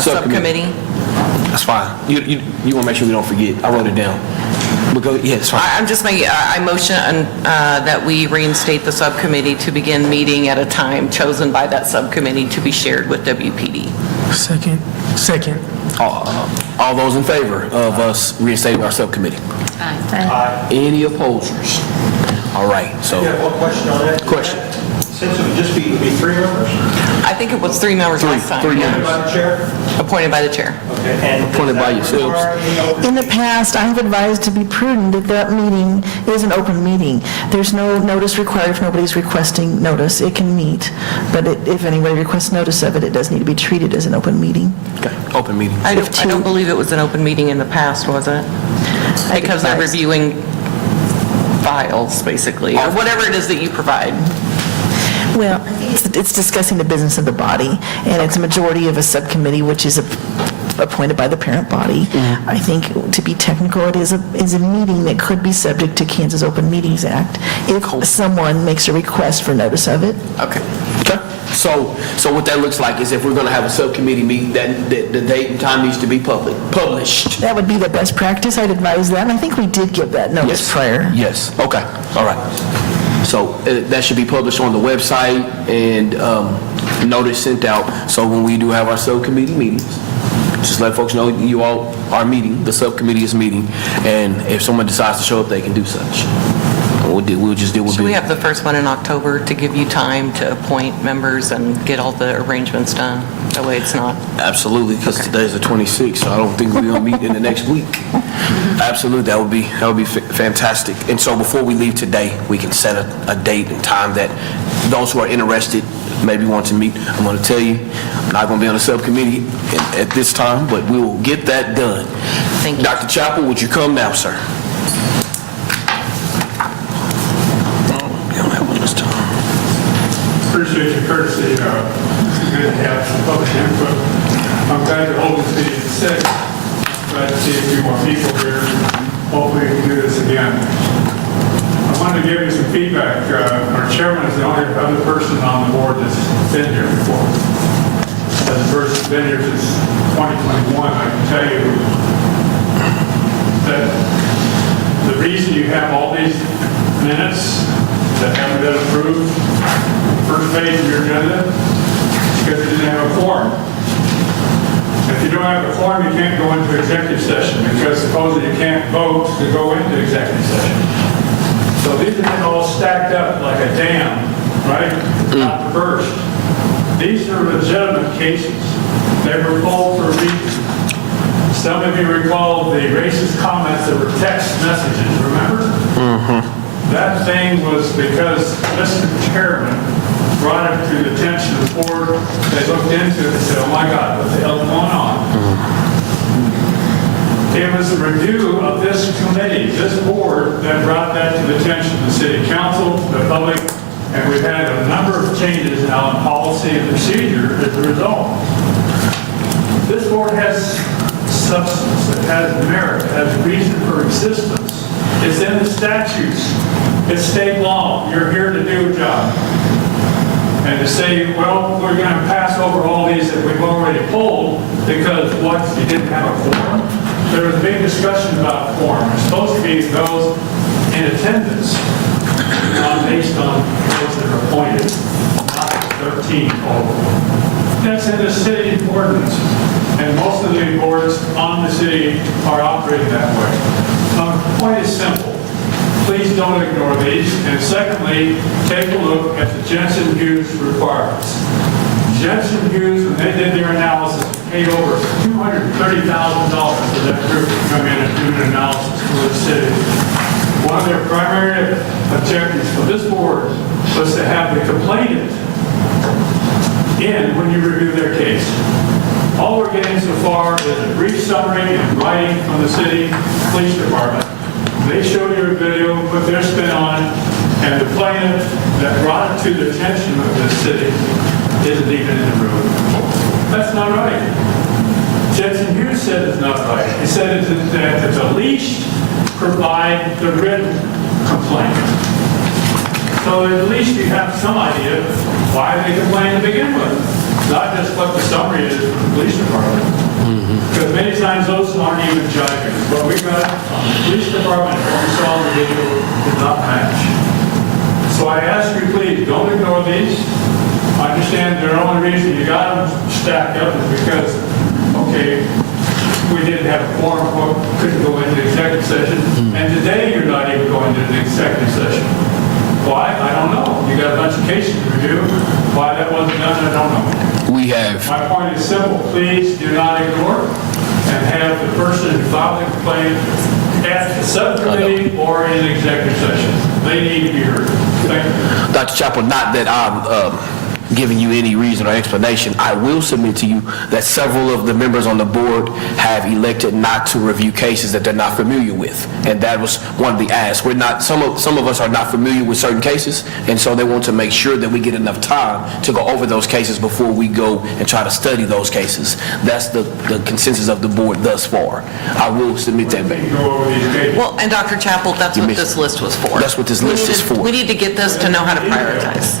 subcommittee? That's fine. You want to make sure we don't forget. I wrote it down. But go, yeah, it's fine. I'm just making, I motion that we reinstate the subcommittee to begin meeting at a time chosen by that subcommittee to be shared with WPD. Second. All those in favor of us reinstating our subcommittee? Any opposers? All right, so, Yeah, one question on that. question. Since it would just be 3 members? I think it was 3 members last time. three yeah. members. By the chair? Appointed by the chair. Okay. And does Appointed by that yourselves. require any open- In the past, I've advised to be prudent that that meeting is an open meeting. There's no notice required if nobody's requesting notice. It can meet, but if anybody requests notice of it, it does need to be treated as an open meeting. Okay, open meeting. I don't believe it was an open meeting in the past, was it? Because they're advise. reviewing files, basically, or whatever it is that you provide. Well, it's discussing the business of the body, and it's a majority of a subcommittee, which is appointed by the parent body. I think, to be technical, it is a meeting that could be subject to Kansas Open Meetings Act if someone makes a request for notice of it. Okay. Okay. So what that looks like is if we're going to have a subcommittee meeting, that the date and time needs to be published. That would be the best practice. I'd advise that, and I think we did give that notice prior. Yes, okay, all right. So that should be published on the website and notice sent out. So when we do have our subcommittee meetings, just let folks know you all are meeting, the subcommittee is meeting, and if someone decides to show up, they can do such. We'll just deal with it. Should we have the first one in October to give you time to appoint members and get all the arrangements done? That way it's not... Absolutely, because today's the 26th, so I don't think we're going to meet in the next week. Absolutely, that would be fantastic. And so before we leave today, we can set a date and time that those who are interested maybe want to meet. I'm going to tell you, I'm not going to be on the subcommittee at this time, but we will get that done. Thank you. Dr. Chappell, would you come now, sir? Appreciate your courtesy. It's good to have some public input. I'm glad you're holding this meeting at 6. Glad to see a few more people here. Hopefully we can do this again. I wanted to give you some feedback. Our chairman is the only other person on the board that's been here before. As a person who's been here since 2021, I can tell you that the reason you have all these minutes that haven't been approved, first page of your agenda, is because you didn't have a quorum. If you don't have a quorum, you can't go into executive session, because supposedly you can't vote to go into executive session. So these have been all stacked up like a dam, right? Not to burst. These are legitimate cases. They were pulled for a reason. Some of you recall the racist comments that were text messages, remember? That thing was because Mr. Chairman brought it to the attention of the board. They looked into it and said, oh my God, what the hell's going on? It was a review of this committee, this board, that brought that to the attention of the city council, the public, and we've had a number of changes now in policy and procedure as a result. This board has substance, it has merit, it has reason for existence. It's in the statutes. It's state law. You're here to do a job. And to say, well, we're going to pass over all these that we've already pulled because what, you didn't have a quorum? There was a big discussion about quorum. It's supposed to be those in attendance, not based on those that are appointed, not 13 total. That's in the city ordinance. And most of the boards on the city are operating that way. The point is simple. Please don't ignore these. And secondly, take a look at the Jensen Hughes requirements. Jensen Hughes, when they did their analysis, paid over $230,000 for that group to come in and do an analysis for the city. One of their primary objectives for this board was to have the complainant in when you review their case. All we're getting so far is a brief summary in writing from the city police department. They show you a video, put their spin on it, and the plaintiff that brought it to the attention of the city isn't even in the room. That's not right. Jensen Hughes said it's not right. He said that at the least provide the written complaint. So at least you have some idea why they complained to begin with. Not just what the summary is from the police department. Because many times those aren't even jiving. What we got from the police department, what we saw in the video, did not match. So I ask you, please, don't ignore these. I understand the only reason you got them stacked up is because, okay, we didn't have a quorum, couldn't go into executive session, and today you're not even going into the executive session. Why? I don't know. You got a bunch of cases to review, don't know. We have, My point is simple, please do not ignore it, and have the person who filed the complaint at the subcommittee or in executive session. They need to be heard. Thank you. Dr. Chappell, not that I'm giving you any reason or explanation, I will submit to you that several of the members on the board have elected not to review cases that they're not familiar with, and that was one of the asks. We're not, some of us are not familiar with certain cases, and so they want to make sure that we get enough time to go over those cases before we go and try to study those cases. That's the consensus of the board thus far. I will submit that back. Go over these cases. Well, and Dr. Chappell, that's what this list was for. That's what this list is for. We need to get this to know how to prioritize.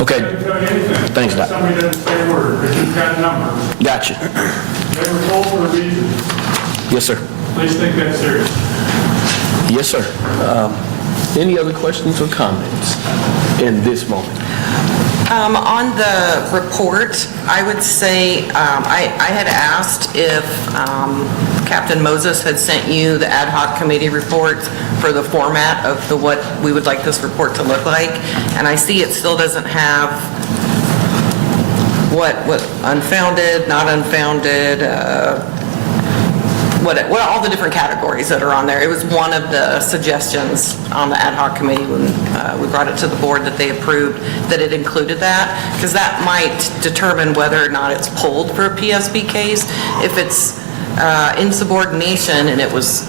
Okay, I can't tell you anything. Thanks, Doc. Somebody doesn't say a word, but you've got numbers. gotcha. They were told for a reason. Yes, sir. Please take that serious. Yes, sir. Any other questions or comments in this moment? On the report, I would say, I had asked if Captain Moses had sent you the ad hoc committee report for the format of what we would like this report to look like, and I see it still doesn't have what unfounded, not unfounded, what all the different categories that are on there. It was one of the suggestions on the ad hoc committee when we brought it to the board that they approved, that it included that, because that might determine whether or not it's pulled for a PSB case. If it's insubordination and it was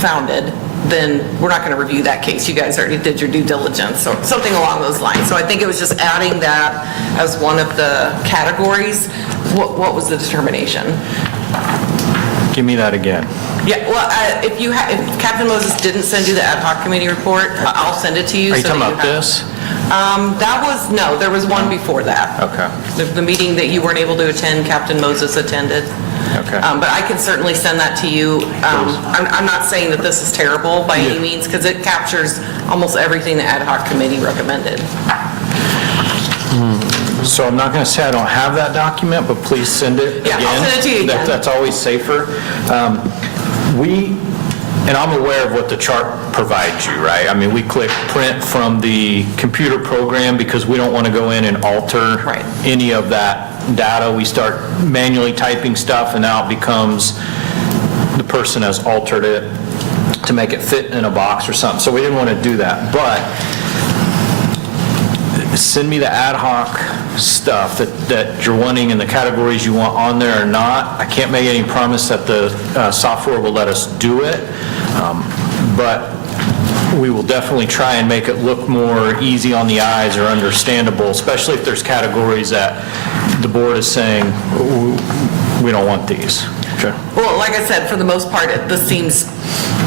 founded, then we're not going to review that case. You guys already did your due diligence, or something along those lines. So I think it was just adding that as one of the categories. What was the determination? Give me that again. Yeah, well, if Captain Moses didn't send you the ad hoc committee report, I'll send it to you. Are you so talking that about have- this? No, there was one before that. Okay. The meeting that you weren't able to attend, Captain Moses attended. Okay. But I can certainly send that to you. I'm not saying that this is terrible by any means, because it captures almost everything the ad hoc committee recommended. So I'm not going to say I don't have that document, but please send it again. Yeah, I'll send it to you again. That's always safer. And I'm aware of what the chart provides you, right? I mean, we click print from the computer program because we don't want to go in and alter Right. any of that data. We start manually typing stuff, and now it becomes the person has altered it to make it fit in a box or something. So we didn't want to do that. But send me the ad hoc stuff that you're wanting and the categories you want on there or not. I can't make any promise that the software will let us do it, but we will definitely try and make it look more easy on the eyes or understandable, especially if there's categories that the board is saying, we don't want these. Okay. Well, like I said, for the most part, this seems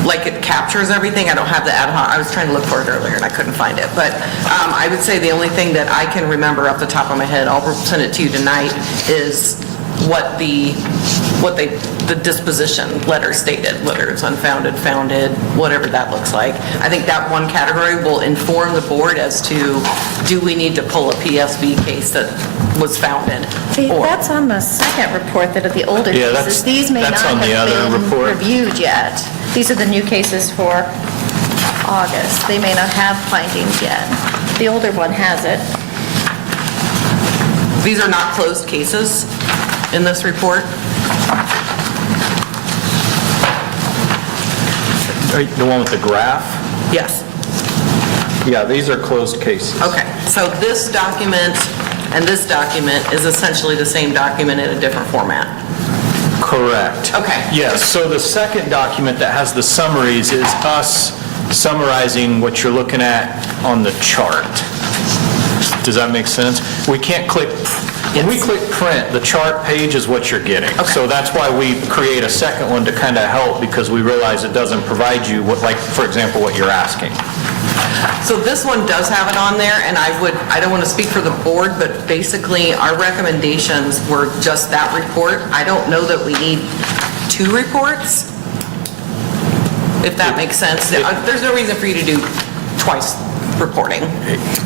like it captures everything. I don't have the ad hoc, I was trying to look for it earlier and I couldn't find it. But I would say the only thing that I can remember off the top of my head, I'll send it to you tonight, is what the disposition letter stated, whether it's unfounded, founded, whatever that looks like. I think that one category will inform the board as to, do we need to pull a PSB case that was founded? Or- That's on the second report that are the older Yeah, cases. These may not that's on the have other been report. reviewed yet. These are the new cases for August. They may not have findings yet. The older one has it. These are not closed cases in this report? The one with the graph? Yes. Yeah, these are closed cases. Okay, so this document and this document is essentially the same document in a different format. Correct. Okay. Yes, so the second document that has the summaries is us summarizing what you're looking at on the chart. Does that make sense? We can't click, when we click print, the chart page is what you're getting. Okay. So that's why we create a second one to kind of help, because we realize it doesn't provide you what, like, for example, what you're asking. So this one does have it on there, and I don't want to speak for the board, but basically, our recommendations were just that report. I don't know that we need 2 reports, if that makes sense. There's no reason for you to do twice reporting.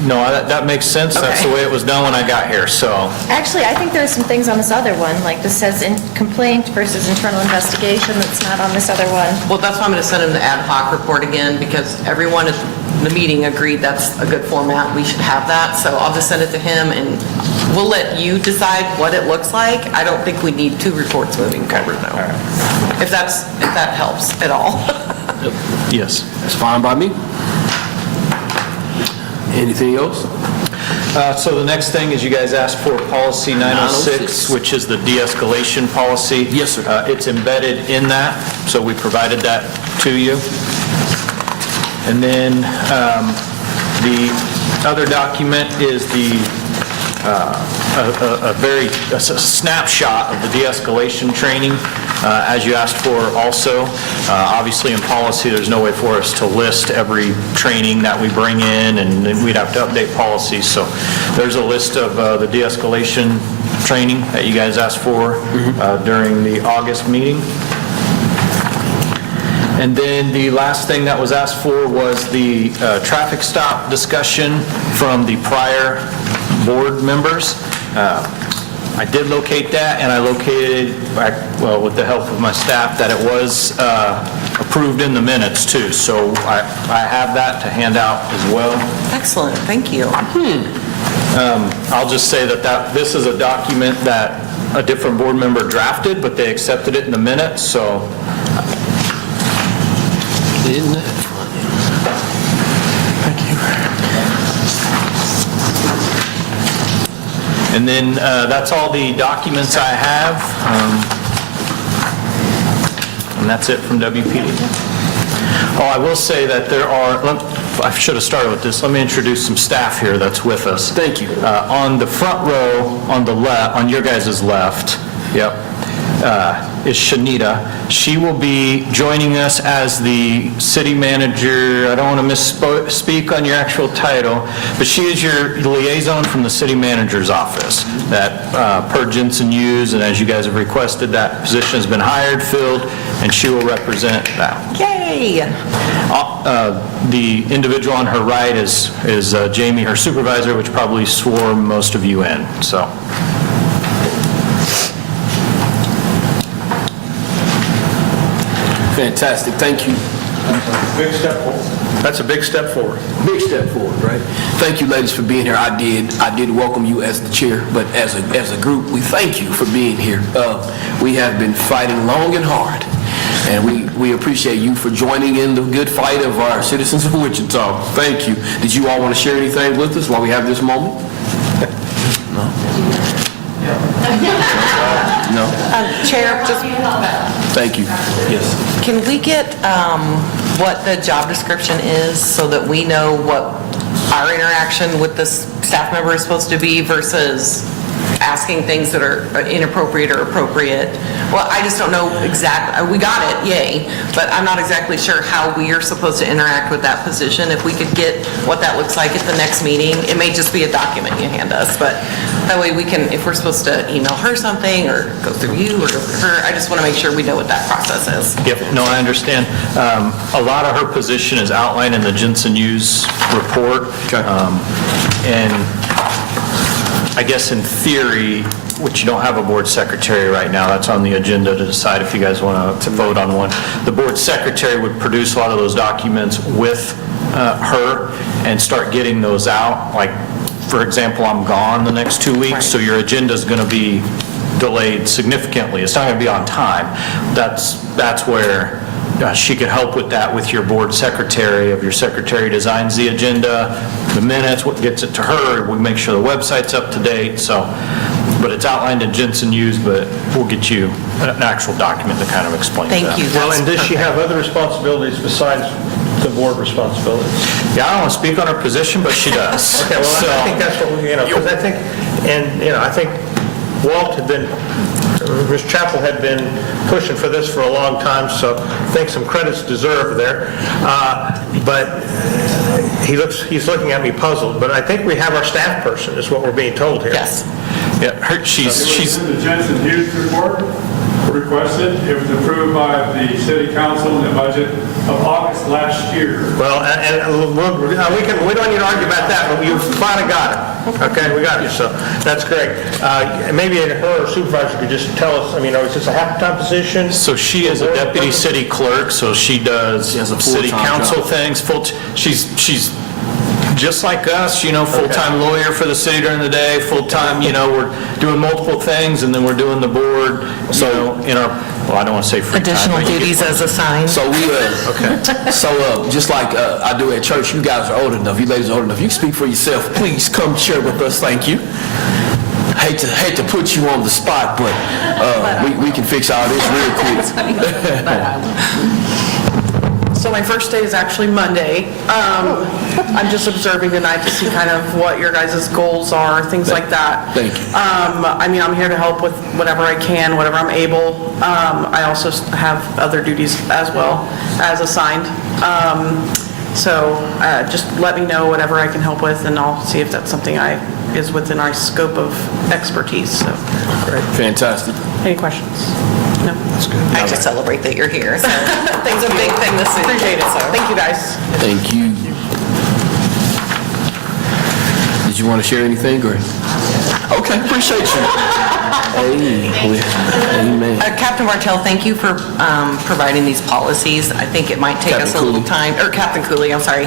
No, that makes sense. That's the Okay. way it was done when I got here, so. Actually, I think there are some things on this other one, like this says in complaint versus internal investigation, that's not on this other one. Well, that's why I'm going to send him the ad hoc report again, because everyone at the meeting agreed that's a good format, we should have that, so I'll just send it to him, and we'll let you decide what it looks like. I don't think we need 2 reports moving forward, though. If that helps at all. Yes. That's fine by me. Anything else? So the next thing is you guys asked for policy 906, which is the de-escalation policy. Yes, sir. It's embedded in that, so we provided that to you. And then the other document is a snapshot of the de-escalation training, as you asked for also. Obviously, in policy, there's no way for us to list every training that we bring in, and then we'd have to update policies. So there's a list of the de-escalation training that you guys asked for during the August meeting. And then the last thing that was asked for was the traffic stop discussion from the prior board members. I did locate that, and I located, well, with the help of my staff, that it was approved in the minutes too. So I have that to hand out as well. Excellent, thank you. I'll just say that this is a document that a different board member drafted, but they accepted it in the minutes, so. Isn't that funny? And then that's all the documents I have. And that's it from WPD. Oh, I will say that there are, I should have started with this. Let me introduce some staff here that's with us. Thank you. On the front row, on the left, on your guys' left, yep, is Shanita. She will be joining us as the city manager. I don't want to misspeak on your actual title, but she is your liaison from the city manager's office that per Jensen Hughes, and as you guys have requested, that position has been hired, filled, and she will represent that. Yay! The individual on her right is Jamie, her supervisor, which probably swore most of you in, so. Fantastic, thank you. Big step forward. That's a big step forward. Big step forward, right? Thank you, ladies, for being here. I did welcome you as the chair, but as a group, we thank you for being here. We have been fighting long and hard, and we appreciate you for joining in the good fight of our citizens of Wichita. Thank you. Did you all want to share anything with us while we have this moment? No? No? Chair, just, Thank you. Yes. can we get what the job description is so that we know what our interaction with this staff member is supposed to be versus asking things that are inappropriate or appropriate? Well, I just don't know exactly, we got it, yay, but I'm not exactly sure how we are supposed to interact with that position. If we could get what that looks like at the next meeting, it may just be a document you hand us, but that way we can, if we're supposed to email her something or go through you or go through her, I just want to make sure we know what that process is. Yep, no, I understand. A lot of her position is outlined in the Jensen Hughes report. Okay. And I guess in theory, which you don't have a board secretary right now, that's on the agenda to decide if you guys want to vote on one. The board secretary would produce a lot of those documents with her and start getting those out. Like, for example, I'm gone the next 2 weeks, so your agenda's going to be delayed significantly. It's not going to be on time. That's where she could help with that with your board secretary. If your secretary designs the agenda, the minutes, what gets it to her, we make sure the website's up to date, so, but it's outlined in Jensen Hughes, but we'll get you an actual document that kind of explains that. Thank you. Well, and does she That's have other responsibilities besides the board responsibilities? Yeah, I don't want to speak on her position, but she does. Okay, well, I So- think that's what we, because I think, and, I think Walt had been, Ms. Chappell had been pushing for this for a long time, so I think some credit's deserved there. But he's looking at me puzzled, but I think we have our staff person, is what we're being told here. Yes. Yeah, she's, the Jensen Hughes report? requested. It was approved by the city council in the budget of August last year. Well, we don't need to argue about that, but you finally got it. Okay, we got it, so that's great. Maybe her supervisor could just tell us, I mean, is this a half-time position? So she is a deputy city clerk, so she does has a city full-time council job. things. She's just like us, full-time lawyer for the city during the day, full-time, we're doing multiple things, and then we're doing the board, in our, well, I don't want to say free time. Additional but you get- duties as assigned. So just like I do at church, you guys are old enough, you ladies are old enough, you can speak for yourself. Please come share with us, thank you. Hate to put you on the spot, but we can fix all this real quick. So my first day is actually Monday. I'm just observing tonight to see kind of what your guys' goals are, things like that. Thank you. I mean, I'm here to help with whatever I can, whatever I'm able. I also have other duties as well as assigned. So just let me know whatever I can help with, and I'll see if that's something is within our scope of expertise. So, Fantastic. any questions? No? I just celebrate that you're here. So it's a big thing this week. Appreciate it. Thank you, guys. Thank you. Did you want to share anything, or? Okay, appreciate you. Amen. Captain Bartel, thank you for providing these policies. I think it might take us a Captain little Cooley. time, or Captain Cooley, I'm sorry.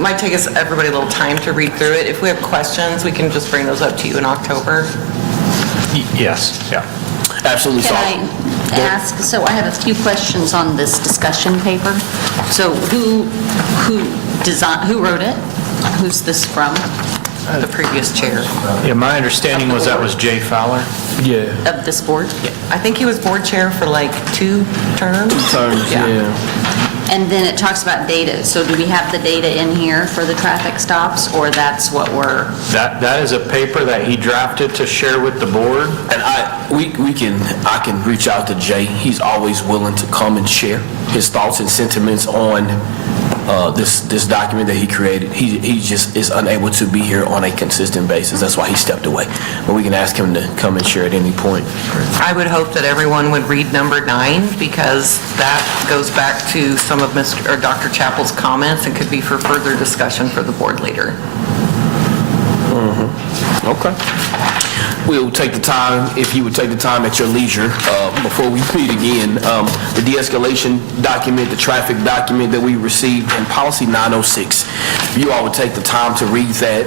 Might take us, everybody, a little time to read through it. If we have questions, we can just bring those up to you in October. Yes, yeah. Absolutely. Can I ask, so I have a few questions on this discussion paper. So who wrote it? Who's this from? The previous chair. Yeah, my understanding was that was Jay Fowler. Yeah. Of this board? I think he was board chair for like 2 terms. Terms, yeah. And then it talks about data. So do we have the data in here for the traffic stops, or that's what we're... That is a paper that he drafted to share with the board. And I can reach out to Jay. He's always willing to come and share his thoughts and sentiments on this document that he created. He just is unable to be here on a consistent basis. That's why he stepped away. But we can ask him to come and share at any point. I would hope that everyone would read number 9, because that goes back to some of Dr. Chappell's comments and could be for further discussion for the board later. Okay. We'll take the time, if you would take the time at your leisure, before we meet again, the de-escalation document, the traffic document that we received, and policy 906. If you all would take the time to read that,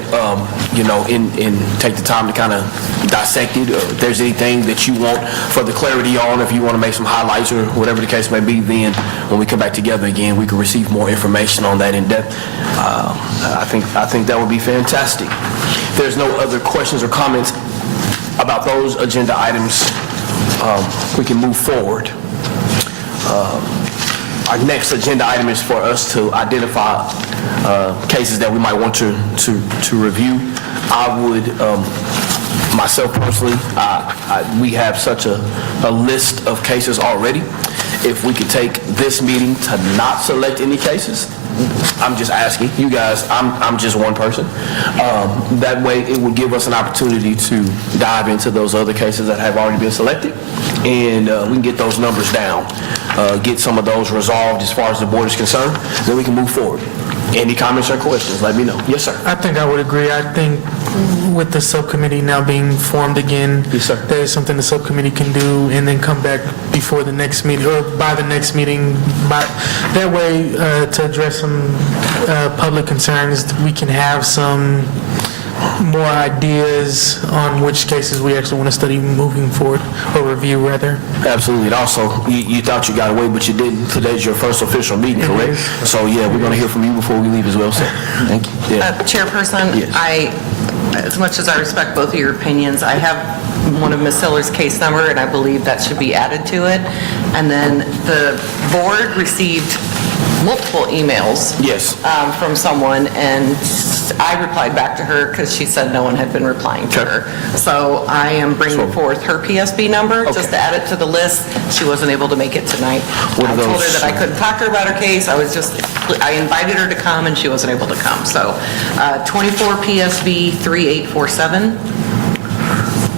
and take the time to kind of dissect it, or if there's anything that you want further clarity on, if you want to make some highlights or whatever the case may be, then when we come back together again, we can receive more information on that in depth. I think that would be fantastic. If there's no other questions or comments about those agenda items, we can move forward. Our next agenda item is for us to identify cases that we might want to review. I would, myself personally, we have such a list of cases already. If we could take this meeting to not select any cases, I'm just asking you guys, I'm just one person. That way it would give us an opportunity to dive into those other cases that have already been selected, and we can get those numbers down, get some of those resolved as far as the board is concerned, then we can move forward. Any comments or questions, let me know. Yes, sir. I think I would agree. I think with the subcommittee now being formed again, Yes, sir. that is something the subcommittee can do, and then come back before the next meeting, or by the next meeting. That way, to address some public concerns, we can have some more ideas on which cases we actually want to study moving forward, or review rather. Absolutely. And also, you thought you got away, but you didn't. Today's your first official meeting, correct? So, yeah, we're going to hear from you before we leave as well, sir. Thank you. Yeah. Chairperson, Yes. as much as I respect both of your opinions, I have one of Ms. Seller's case number, and I believe that should be added to it. And then the board received multiple emails Yes. from someone, and I replied back to her because she said no one had been replying to Okay. her. So I am bringing forth her PSB number just to add it to the list. She wasn't able to make it tonight. What are I told her those? that I couldn't talk to her about her case. I invited her to come, and she wasn't able to come. So 24 PSB 3847.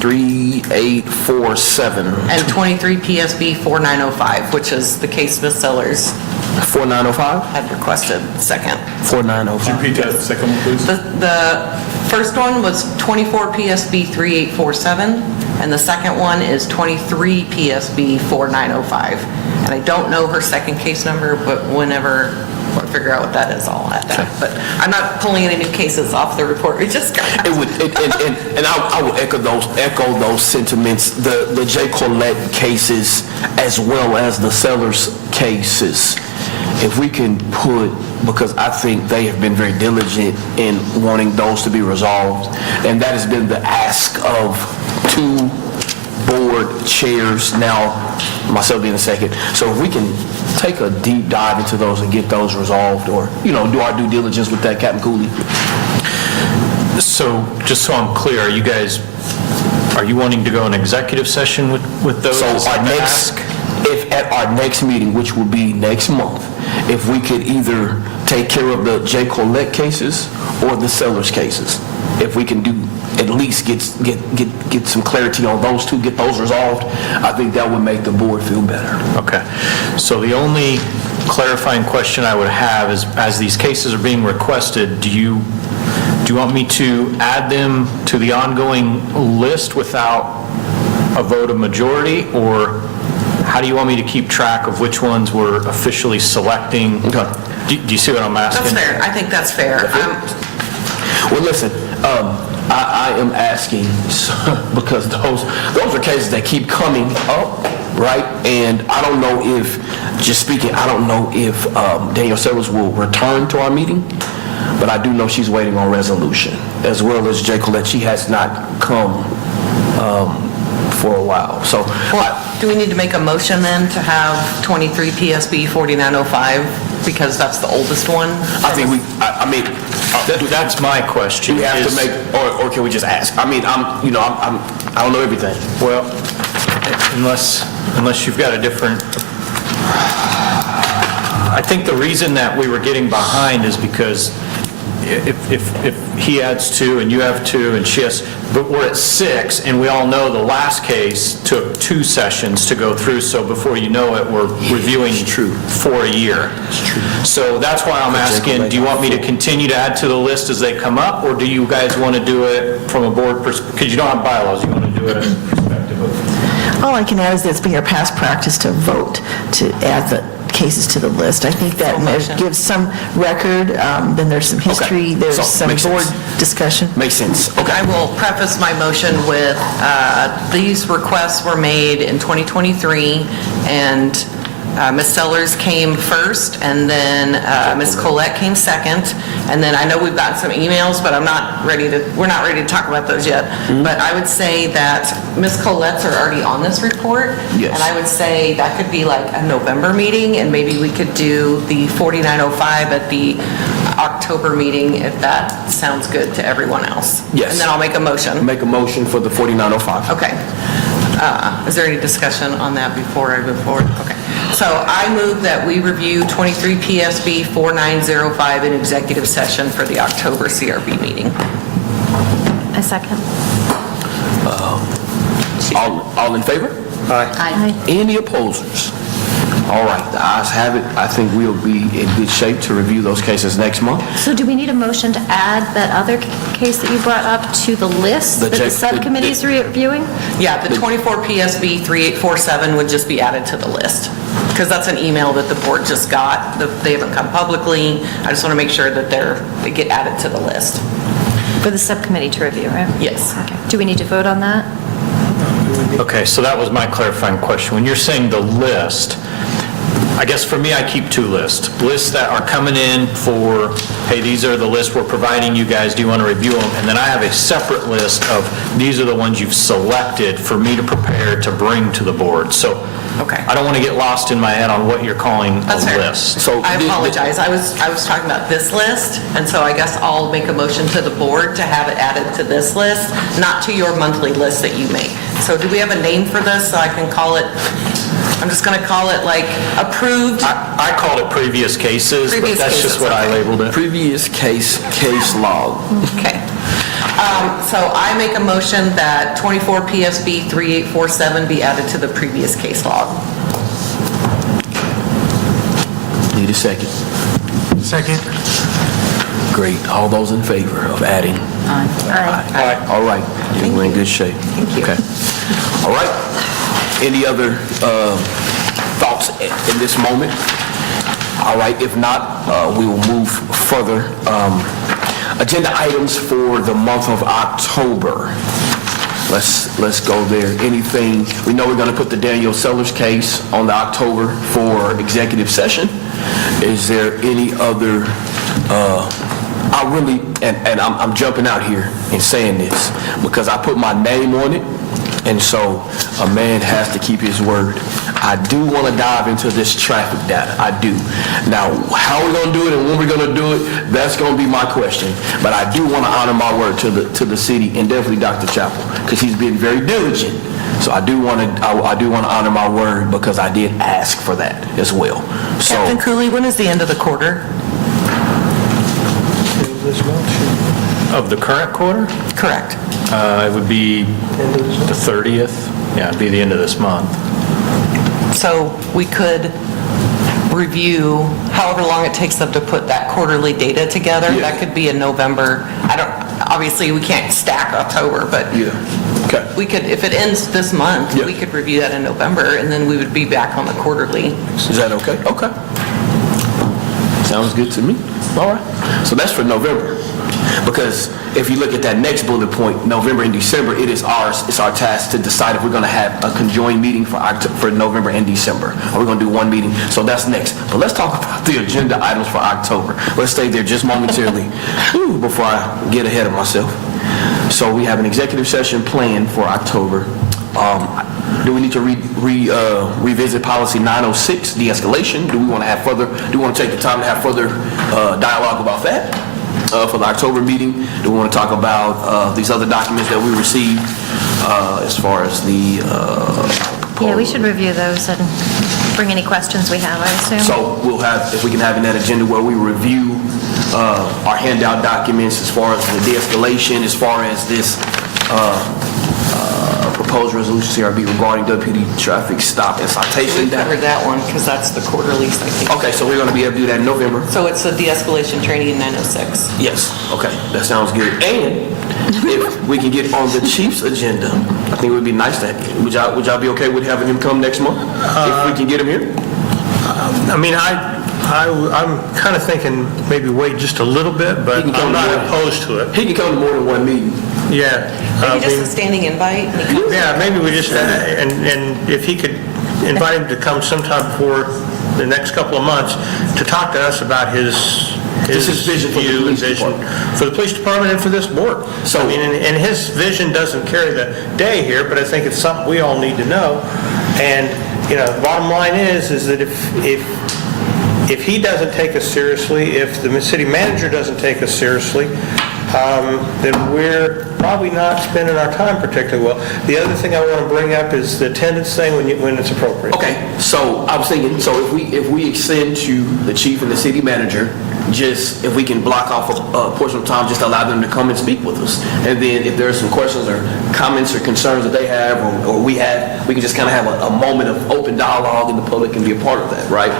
3847. And 23 PSB 4905, which is the case Ms. Sellers 4905? had requested second. 4905. Repeat that second one, please. The first one was 24 PSB 3847, and the second one is 23 PSB 4905. And I don't know her second case number, but whenever I figure out what that is, I'll add that. But I'm not pulling any new cases off the report, we just got. It would, and I would echo those sentiments, the J. Colette cases as well as the Sellers cases. If we can put, because I think they have been very diligent in wanting those to be resolved, and that has been the ask of 2 board chairs, now myself being the second. So if we can take a deep dive into those and get those resolved, or, do our due diligence with that, Captain Cooley. So, just so I'm clear, are you wanting to go in executive session with those? So Is that the ask? if at our next meeting, which will be next month, if we could either take care of the J. Colette cases or the Sellers cases, if we can do, at least get some clarity on those two, get those resolved, I think that would make the board feel better. Okay. So the only clarifying question I would have is, as these cases are being requested, do you want me to add them to the ongoing list without a vote of majority, or how do you want me to keep track of which ones we're officially selecting? Okay. Do you see what I'm asking? That's fair, I think that's fair. Well, listen, I am asking, because those are cases that keep coming up, right? And I don't know if, just speaking, I don't know if Danielle Sellers will return to our meeting, but I do know she's waiting on resolution, as well as J. Colette. She has not come for a while, so. Well, do we need to make a motion then to have 23 PSB 4905, because that's the oldest one? I mean, That's my question. do we have is- to make, or can we just ask? I mean, I don't know everything. Well, unless you've got a different... I think the reason that we were getting behind is because if he adds 2 and you have 2 and she has, but we're at 6, and we all know the last case took 2 sessions to go through, so before you know it, we're reviewing 4 a year. So that's why I'm asking, do you want me to continue to add to the list as they come up, or do you guys want to do it from a board perspective? Because you don't have bylaws, you want to do it as a perspective of... All I can add is that it's been your past practice to vote to add the cases to the list. I think that gives some record, then there's some history, there's So, some makes board sense. discussion. Makes sense. I will preface my motion with, these requests were made in 2023, and Ms. Sellers came first, and then Ms. Colette came second, and then I know we've gotten some emails, but we're not ready to talk about those yet. But I would say that Ms. Colette's are already on this report. Yes. And I would say that could be like a November meeting, and maybe we could do the 4905 at the October meeting, if that sounds good to everyone else. Yes. And then I'll make a motion. Make a motion for the 4905. Okay. Is there any discussion on that before I move forward? Okay. So I move that we review 23 PSB 4905 in executive session for the October CRB meeting. A second. All in favor? Aye. Any opposers? All right, the ayes have it. I think we'll be in good shape to review those cases next month. So do we need a motion to add that other case that you brought up to the list The that the J- subcommittee's reviewing? Yeah, the 24 PSB 3847 would just be added to the list, because that's an email that the board just got. They haven't come publicly. I just want to make sure that they get added to the list. For the subcommittee to review, right? Yes. Okay. Do we need to vote on that? Okay, so that was my clarifying question. When you're saying the list, I guess for me, I keep 2 lists. Lists that are coming in for, hey, these are the lists we're providing you guys, do you want to review them? And then I have a separate list of, these are the ones you've selected for me to prepare to bring to the board. So Okay. I don't want to get lost in my head on what you're calling a That's fair. list. So I apologize. I was talking about this list, and so I guess I'll make a motion to the board to have it added to this list, not to your monthly list that you make. So do we have a name for this, so I can call it, I'm just going to call it like approved? I called it previous cases, but Previous that's just cases, what I okay. labeled it. Previous case log. Okay. So I make a motion that 24 PSB 3847 be added to the previous case log. Need a second? Second. Great. All those in favor of adding? Aye. All right. We're in good shape. Thank you. Okay. All right. Any other thoughts in this moment? All right. If not, we will move further. Agenda items for the month of October. Let's go there. Anything, we know we're going to put the Daniel Sellers case on the October for executive session. Is there any other, I really, and I'm jumping out here and saying this because I put my name on it, and so a man has to keep his word. I do want to dive into this traffic data. I do. Now, how we're going to do it and when we're going to do it, that's going to be my question. But I do want to honor my word to the city and definitely Dr. Chappell because he's been very diligent. So I do want to honor my word because I did ask for that as well. So, Captain Cooley, when is the end of the quarter? Of the current quarter, Correct. it would be the 30th. Yeah, it'd be the end of this month. So we could review however long it takes them to put that quarterly data together. Yeah. That could be in November. Obviously, we can't stack October, but yeah. Okay. we could, if it ends this month, Yeah. we could review that in November, and then we would be back on the quarterly. Is that okay? Okay. Sounds good to me. All right. So that's for November. Because if you look at that next bullet point, November and December, it's our task to decide if we're going to have a conjoined meeting for November and December. Or we're going to do one meeting. So that's next. But let's talk about the agenda items for October. Let's stay there just momentarily before I get ahead of myself. So we have an executive session planned for October. Do we need to revisit policy 906, de-escalation? Do we want to take the time to have further dialogue about that for the October meeting? Do we want to talk about these other documents that we received as far as the... Yeah, we should review those and bring any questions we have, I assume. So we'll have, if we can have in that agenda where we review our handout documents as far as the de-escalation, as far as this proposed resolution CRB regarding deputy traffic stop and citation We data. covered that one because that's the quarterly, I think. Okay, so we're going to be able to do that in November. So it's a de-escalation training in 906. Yes, okay, that sounds good. And if we can get on the chief's agenda, I think it would be nice to, would y'all be okay with having him come next month? If we can get him here? I mean, I'm kind of thinking maybe wait just a little bit, but He can come I'm not more. opposed to it. He can come to more than one meeting. Yeah. Maybe just a standing invite. and he comes. Yeah, maybe we just, and if he could invite him to come sometime before the next couple of months to talk to us about his Just his vision for the view and police vision department. for the police department and for this board. So- I mean, and his vision doesn't carry the day here, but I think it's something we all need to know. And, you know, the bottom line is that if he doesn't take us seriously, if the city manager doesn't take us seriously, then we're probably not spending our time particularly well. The other thing I want to bring up is the attendance thing when it's appropriate. Okay, so I was thinking, so if we extend to the chief and the city manager, just if we can block off a portion of time, just allow them to come and speak with us. And then if there are some questions or comments or concerns that they have or we have, we can just kind of have a moment of open dialogue and the public can be a part of that, right?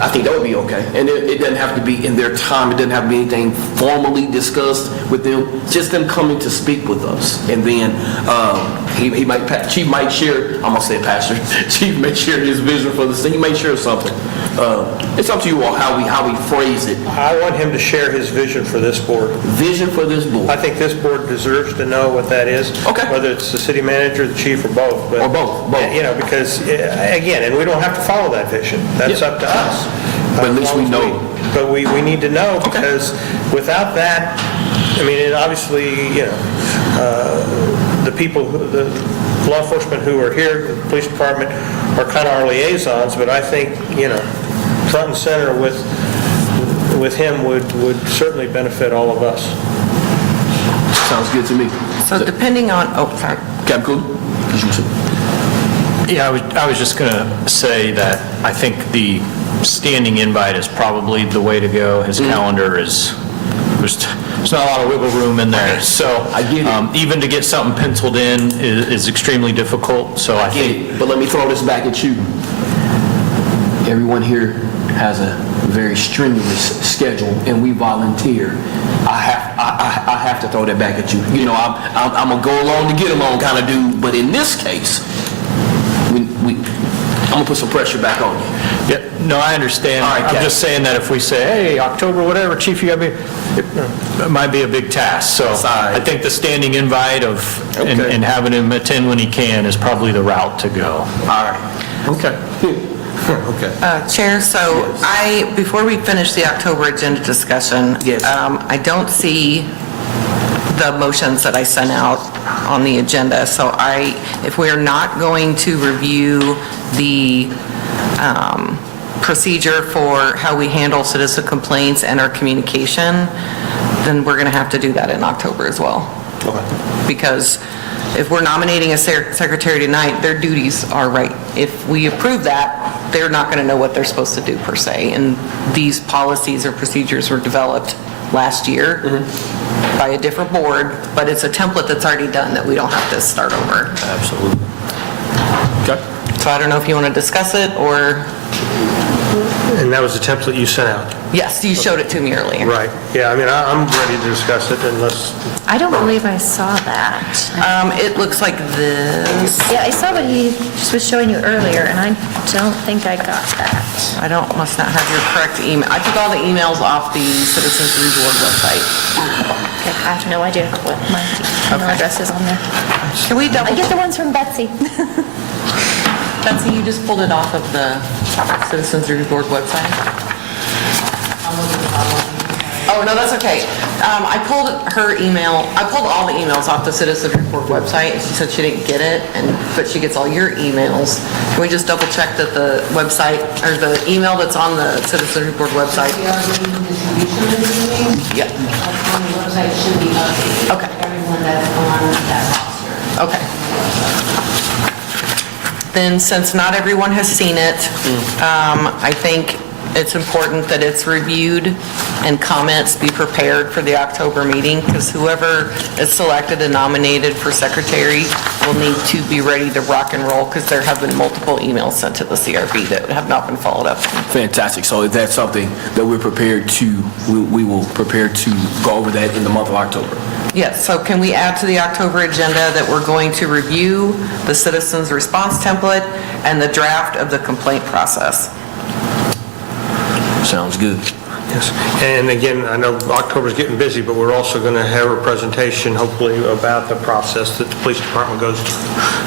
I think that would be okay. And it doesn't have to be in their time. It doesn't have to be anything formally discussed with them. Just them coming to speak with us. And then Chief might share, I'm going to say pastor, Chief may share his vision for this thing. He may share something. It's up to you all how we phrase it. I want him to share his vision for this board. Vision for this board. I think this board deserves to know what that is. Okay. Whether it's the city manager, the chief, or both. But, Or both. You know, because, again, and we don't have to follow that vision. That's Yeah. up to us. But at least As long we as know. But we need to know because without that, I mean, it obviously, you know, the people, the law enforcement who are here, the police department, are kind of our liaisons, but I think, you know, front and center with him would certainly benefit all of us. Sounds good to me. So depending on, sorry. Captain Cooley? Yeah, I was just going to say that I think the standing invite is probably the way to go. His calendar is there's not a lot of wiggle room in there. So I get it. even to get something penciled in is extremely difficult, so I think, But let me throw this back at you. Everyone here has a very strenuous schedule, and we volunteer. I have to throw that back at you. You know, I'm a go along to get along kind of dude, but in this case, I'm gonna put some pressure back on you. yeah, no, I understand. All right, I'm Captain. just saying that if we say, hey, October, whatever, chief, you gotta be, it might be a big task. So Sorry. I think the standing invite of, Okay. and having him attend when he can is probably the route to go. All right. Okay. Okay. Chair, so before we finish the October agenda discussion, Yes. I don't see the motions that I sent out on the agenda. So if we are not going to review the procedure for how we handle citizen complaints and our communication, then we're going to have to do that in October as well. Okay. Because if we're nominating a secretary tonight, their duties are right. If we approve that, they're not going to know what they're supposed to do per se. And these policies or procedures were developed last year by a different board, but it's a template that's already done that we don't have to start over. Absolutely. Okay. So I don't know if you want to discuss it or, And that was the template you sent out? yes, you showed it to me earlier. Right. Yeah, I mean, I'm ready to discuss it unless, I don't believe I saw that. It looks like this. Yeah, I saw what he was showing you earlier, and I don't think I got that. Must not have your correct email. I took all the emails off the Citizens Review Board website. Okay, I have no idea what my email address is on there. Can we double I get the ones from Betsy. Betsy, you just pulled it off of the Citizens Review Board website? Oh, no, that's okay. I pulled all the emails off the Citizens Report website, and she said she didn't get it, but she gets all your emails. Can we just double check that the website, or the email that's on the Citizens Report website? Yeah. On the website should be updated. Okay. Everyone that's on that roster. Okay. Then, since not everyone has seen it, I think it's important that it's reviewed and comments be prepared for the October meeting, because whoever is selected and nominated for secretary will need to be ready to rock and roll, because there have been multiple emails sent to the CRB that have not been followed up. Fantastic. So if that's something that we're prepared to, we will prepare to go over that in the month of October. Yes, so can we add to the October agenda that we're going to review the citizens' response template and the draft of the complaint process? Sounds good. yes. And again, I know October's getting busy, but we're also going to have a presentation, hopefully, about the process that the police department goes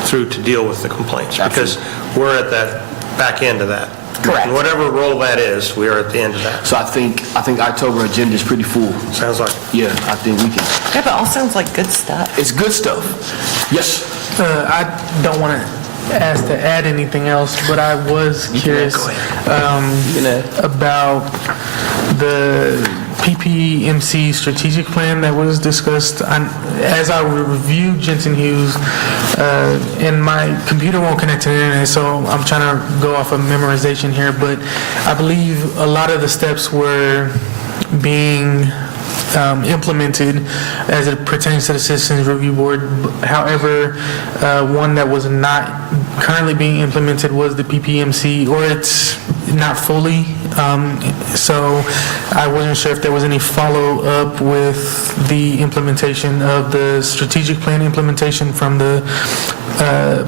through to deal with the complaints. Because we're at that back end of that. Correct. And whatever role that is, we are at the end of that. So I think October agenda is pretty full. Sounds like, Yeah, I think we can. Yeah, but all sounds like good stuff. It's good stuff. Yes. I don't want to ask to add anything else, but I was curious about the PPMC strategic plan that was discussed. As I reviewed Jensen Hughes, and my computer won't connect to the internet, so I'm trying to go off of memorization here, but I believe a lot of the steps were being implemented as it pertains to the Citizens Review Board. However, one that was not currently being implemented was the PPMC, or it's not fully. So I wasn't sure if there was any follow-up with the implementation of the strategic plan implementation from the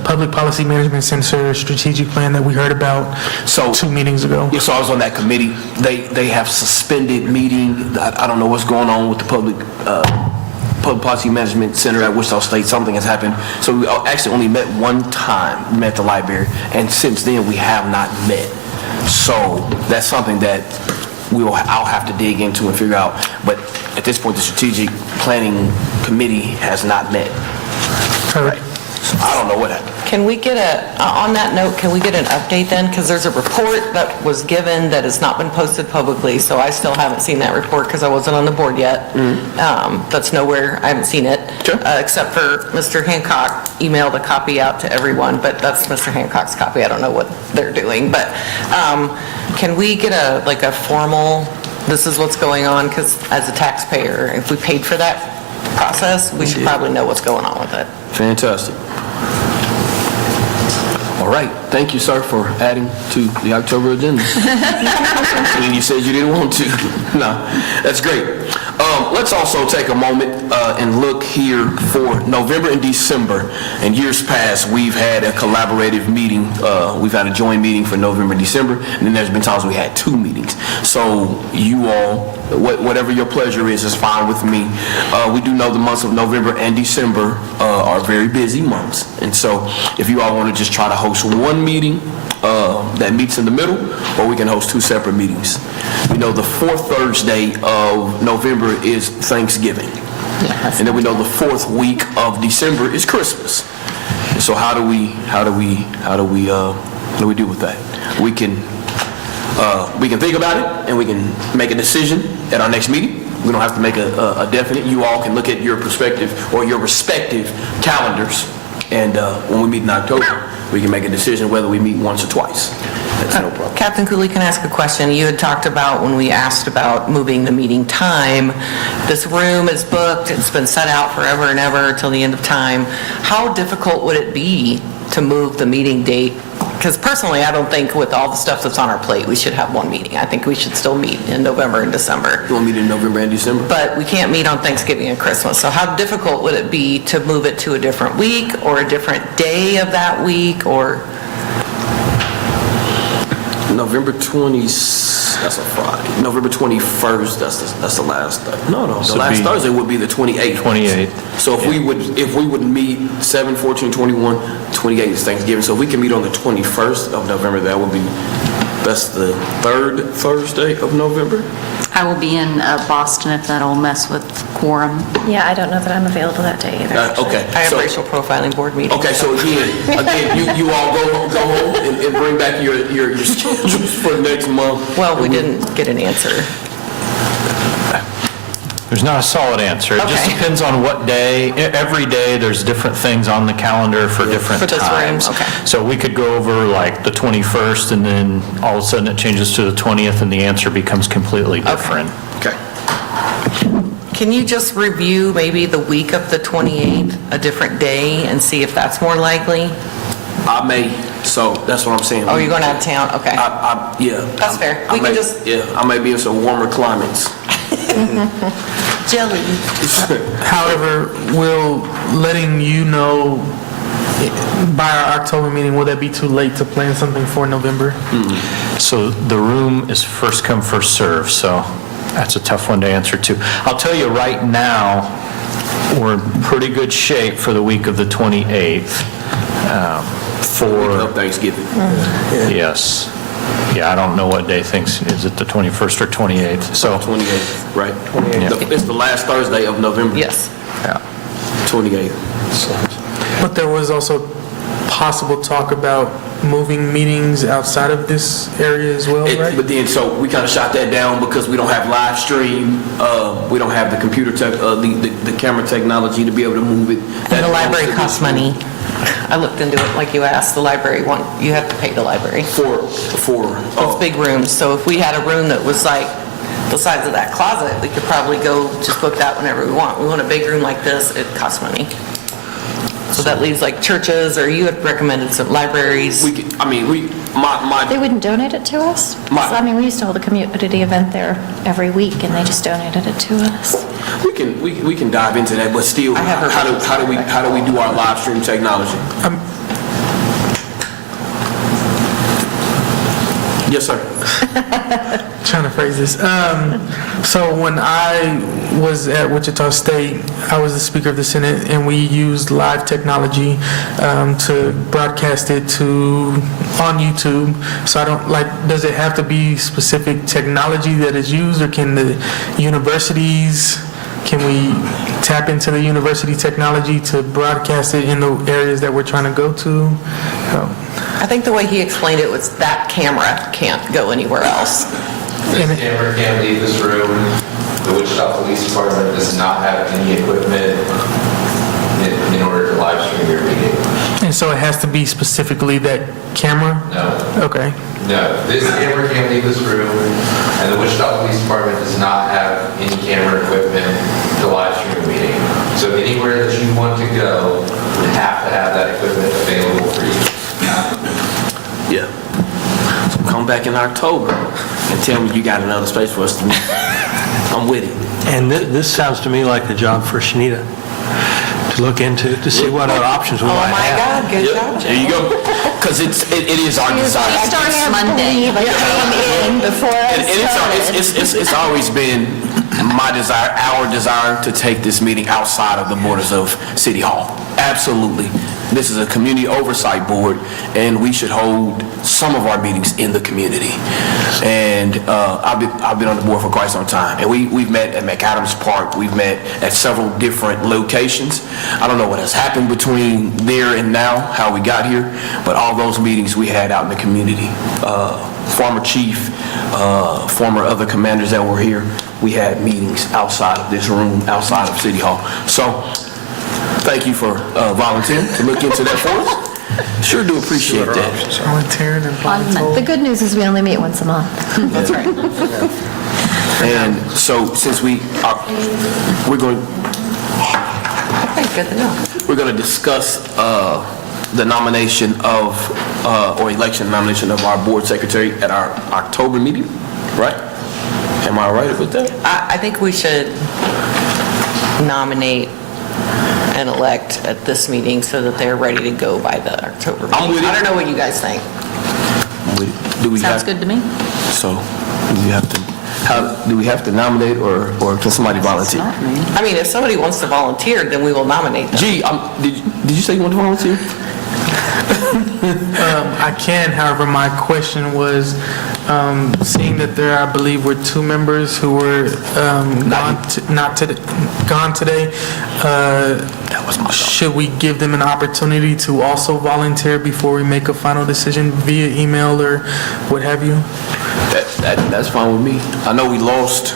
Public Policy Management Center strategic plan that we heard about 2 meetings ago. Yeah, so I was on that committee. They have suspended meeting. I don't know what's going on with the Public Policy Management Center at Wichita State. Something has happened. So we actually only met one time. We met at the library, and since then we have not met. So that's something that I'll have to dig into and figure out. But at this point, the strategic planning committee has not met. Right. So I don't know what happened. Can we get on that note, can we get an update then? Because there's a report that was given that has not been posted publicly, so I still haven't seen that report because I wasn't on the board yet. That's nowhere, I haven't seen it. Sure. Except for Mr. Hancock emailed a copy out to everyone, but that's Mr. Hancock's copy. I don't know what they're doing, but can we get a formal this is what's going on, because as a taxpayer, if we paid for that process, we should probably know what's going on with it. Fantastic. All right, thank you, sir, for adding to the October agenda. When you said you didn't want to. No, that's great. Let's also take a moment and look here for November and December. In years past, we've had a collaborative meeting. We've had a joint meeting for November and December, and then there's been times we had 2 meetings. So you all, whatever your pleasure is fine with me. We do know the months of November and December are very busy months. And so if you all want to just try to host one meeting that meets in the middle, or we can host 2 separate meetings. We know the 4th Thursday of November is Thanksgiving. And then we know the 4th week of December is Christmas. And so how do we deal with that? We can think about it, and we can make a decision at our next meeting. We don't have to make a definite. You all can look at your perspective or your respective calendars, and when we meet in October, we can make a decision whether we meet once or twice. That's no problem. Captain Cooley, can I ask a question? You had talked about, when we asked about moving the meeting time, this room is booked, it's been set out forever and ever till the end of time. How difficult would it be to move the meeting date? Because personally, I don't think with all the stuff that's on our plate, we should have one meeting. I think we should still meet in November and December. You want to meet in November and December? But we can't meet on Thanksgiving and Christmas. So how difficult would it be to move it to a different week or a different day of that week, or? November 20th, that's a Friday. November 21st, that's the last day. No, the last Thursday would be the 28th. 28th. So if we would meet 7, 14, 21, 28 is Thanksgiving. So if we can meet on the 21st of November, that's the 3rd Thursday of November. I will be in Boston if that'll mess with quorum. Yeah, I don't know that I'm available that day either. Okay. I have so- racial profiling board meeting. Okay, so again, you all go home and bring back your schedules for next month. Well, we didn't get an answer. There's not a solid answer. It just Okay. depends on what day. Every day, there's different things on the calendar for different For this room, times. okay. So we could go over like the 21st, and then all of a sudden it changes to the 20th, and the answer becomes completely different. Okay. Can you just review maybe the week of the 28th, a different day, and see if that's more likely? I may, so that's what I'm saying. Oh, you're going out of town? Okay. Yeah. That's fair. We can just- Yeah, I may be in some warmer climates. Jelly. However, will letting you know by our October meeting, will that be too late to plan something for November? So the room is first come, first serve, so that's a tough one to answer too. I'll tell you right now, we're in pretty good shape for the week of the 28th. Of Thanksgiving. Yes. Yeah, I don't know what day is it the 21st or 28th? So, 28th, right? 28th. It's the last Thursday of November. Yes. yeah. 28th. But there was also possible talk about moving meetings outside of this area as well, right? But then, so we kind of shot that down because we don't have live stream, we don't have the computer tech, the camera technology to be able to move it. And the library costs money. I looked into it like you asked. The library, you have to pay the library. It's big rooms, so if we had a room that was like the size of that closet, we could probably go just book that whenever we want. We want a big room like this, it costs money. So that leaves like churches, or you had recommended some libraries. They wouldn't donate it to us? I mean, we used to hold a community event there every week, and they just donated it to us. We can dive into that, but still, how do we do our live stream technology? Yes, sir. Trying to phrase this. So when I was at Wichita State, I was the Speaker of the Senate, and we used live technology to broadcast it on YouTube. So I don't, does it have to be specific technology that is used, or can the universities, can we tap into the university technology to broadcast it in the areas that we're trying to go to? I think the way he explained it was that camera can't go anywhere else. This camera can't leave this room. The Wichita Police Department does not have any equipment in order to live stream your meeting. And so it has to be specifically that camera? No. Okay. No, this camera can't leave this room, and the Wichita Police Department does not have any camera equipment to live stream a meeting. So anywhere that you want to go would have to have that equipment available for you. Yeah. So come back in October and tell me you got another space for us to meet. I'm with it. And this sounds to me like a job for Shanita to look into, to see what other options we Oh, might my have. God, good job, There you go. Because it is our desire. Next Monday. It's always been my desire, our desire to take this meeting outside of the borders of City Hall. Absolutely. This is a community oversight board, and we should hold some of our meetings in the community. And I've been on the board for quite some time, and we've met at McAdams Park. We've met at several different locations. I don't know what has happened between there and now, how we got here, but all those meetings we had out in the community. Former chief, former other commanders that were here, we had meetings outside of this room, outside of City Hall. So thank you for volunteering to look into that for us. Sure do appreciate that. Volunteering and volunteering. The good news is we only meet once a month. That's right. And so since we're going Okay, good to know. we're going to discuss the nomination of or election nomination of our board secretary at our October meeting, right? Am I right with that? I think we should nominate and elect at this meeting so that they're ready to go by the October I'm meeting. with it. I don't know what you guys think. Do we Sounds have, good to me. So do we have to nominate or can somebody volunteer? I mean, if somebody wants to volunteer, then we will nominate them. Gee, did you say you want to volunteer? I can, however, my question was, seeing that there, I believe, were two members who were gone today, That was my thought. should we give them an opportunity to also volunteer before we make a final decision via email or what have you? That's fine with me. I know we lost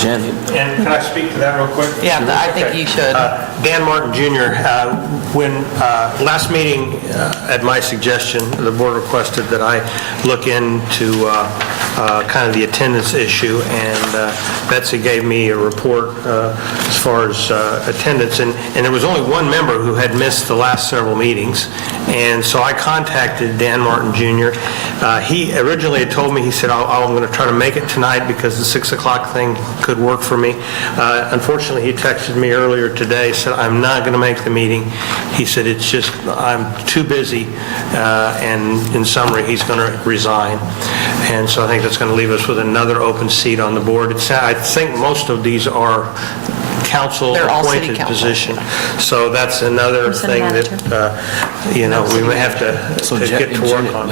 Janet. And can I speak to that real quick? Yeah, I think you should. Dan Martin Jr., when last meeting, at my suggestion, the board requested that I look into kind of the attendance issue, and Betsy gave me a report as far as attendance, and there was only one member who had missed the last several meetings, and so I contacted Dan Martin Jr. He originally had told me, he said, I'm going to try to make it tonight because the 6 o'clock thing could work for me. Unfortunately, he texted me earlier today, said, I'm not going to make the meeting. He said, it's just, I'm too busy, and in summary, he's going to resign. And so I think that's going to leave us with another open seat on the board. I think most of these are They're all city council-appointed council. position. So that's another City thing that, we may have to get to work on.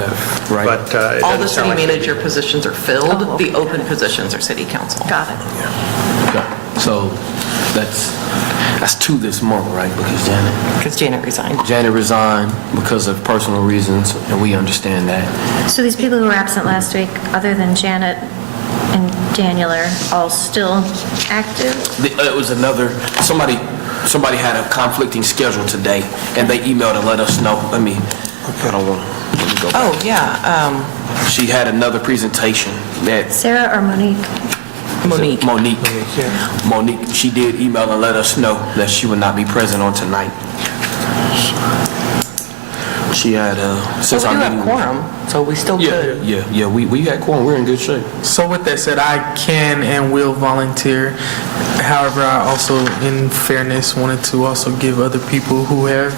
Right. But it All the doesn't city sound like- manager positions are filled. The open positions are city council. Got it. Okay. So that's two this month, right? Because Because Janet resigned. Janet resigned because of personal reasons, and we understand that. So these people who were absent last week, other than Janet and Daniel, are all still active? It was somebody had a conflicting schedule today, and they emailed and let us know. Let me go back. Oh, yeah, She had another presentation that Sarah or Monique? Monique. Monique, she did email and let us know that she would not be present on tonight. She had, since So we our do have meeting. quorum, so we still could. Yeah, we had quorum, we're in good shape. So with that said, I can and will volunteer. However, I also, in fairness, wanted to also give other people who have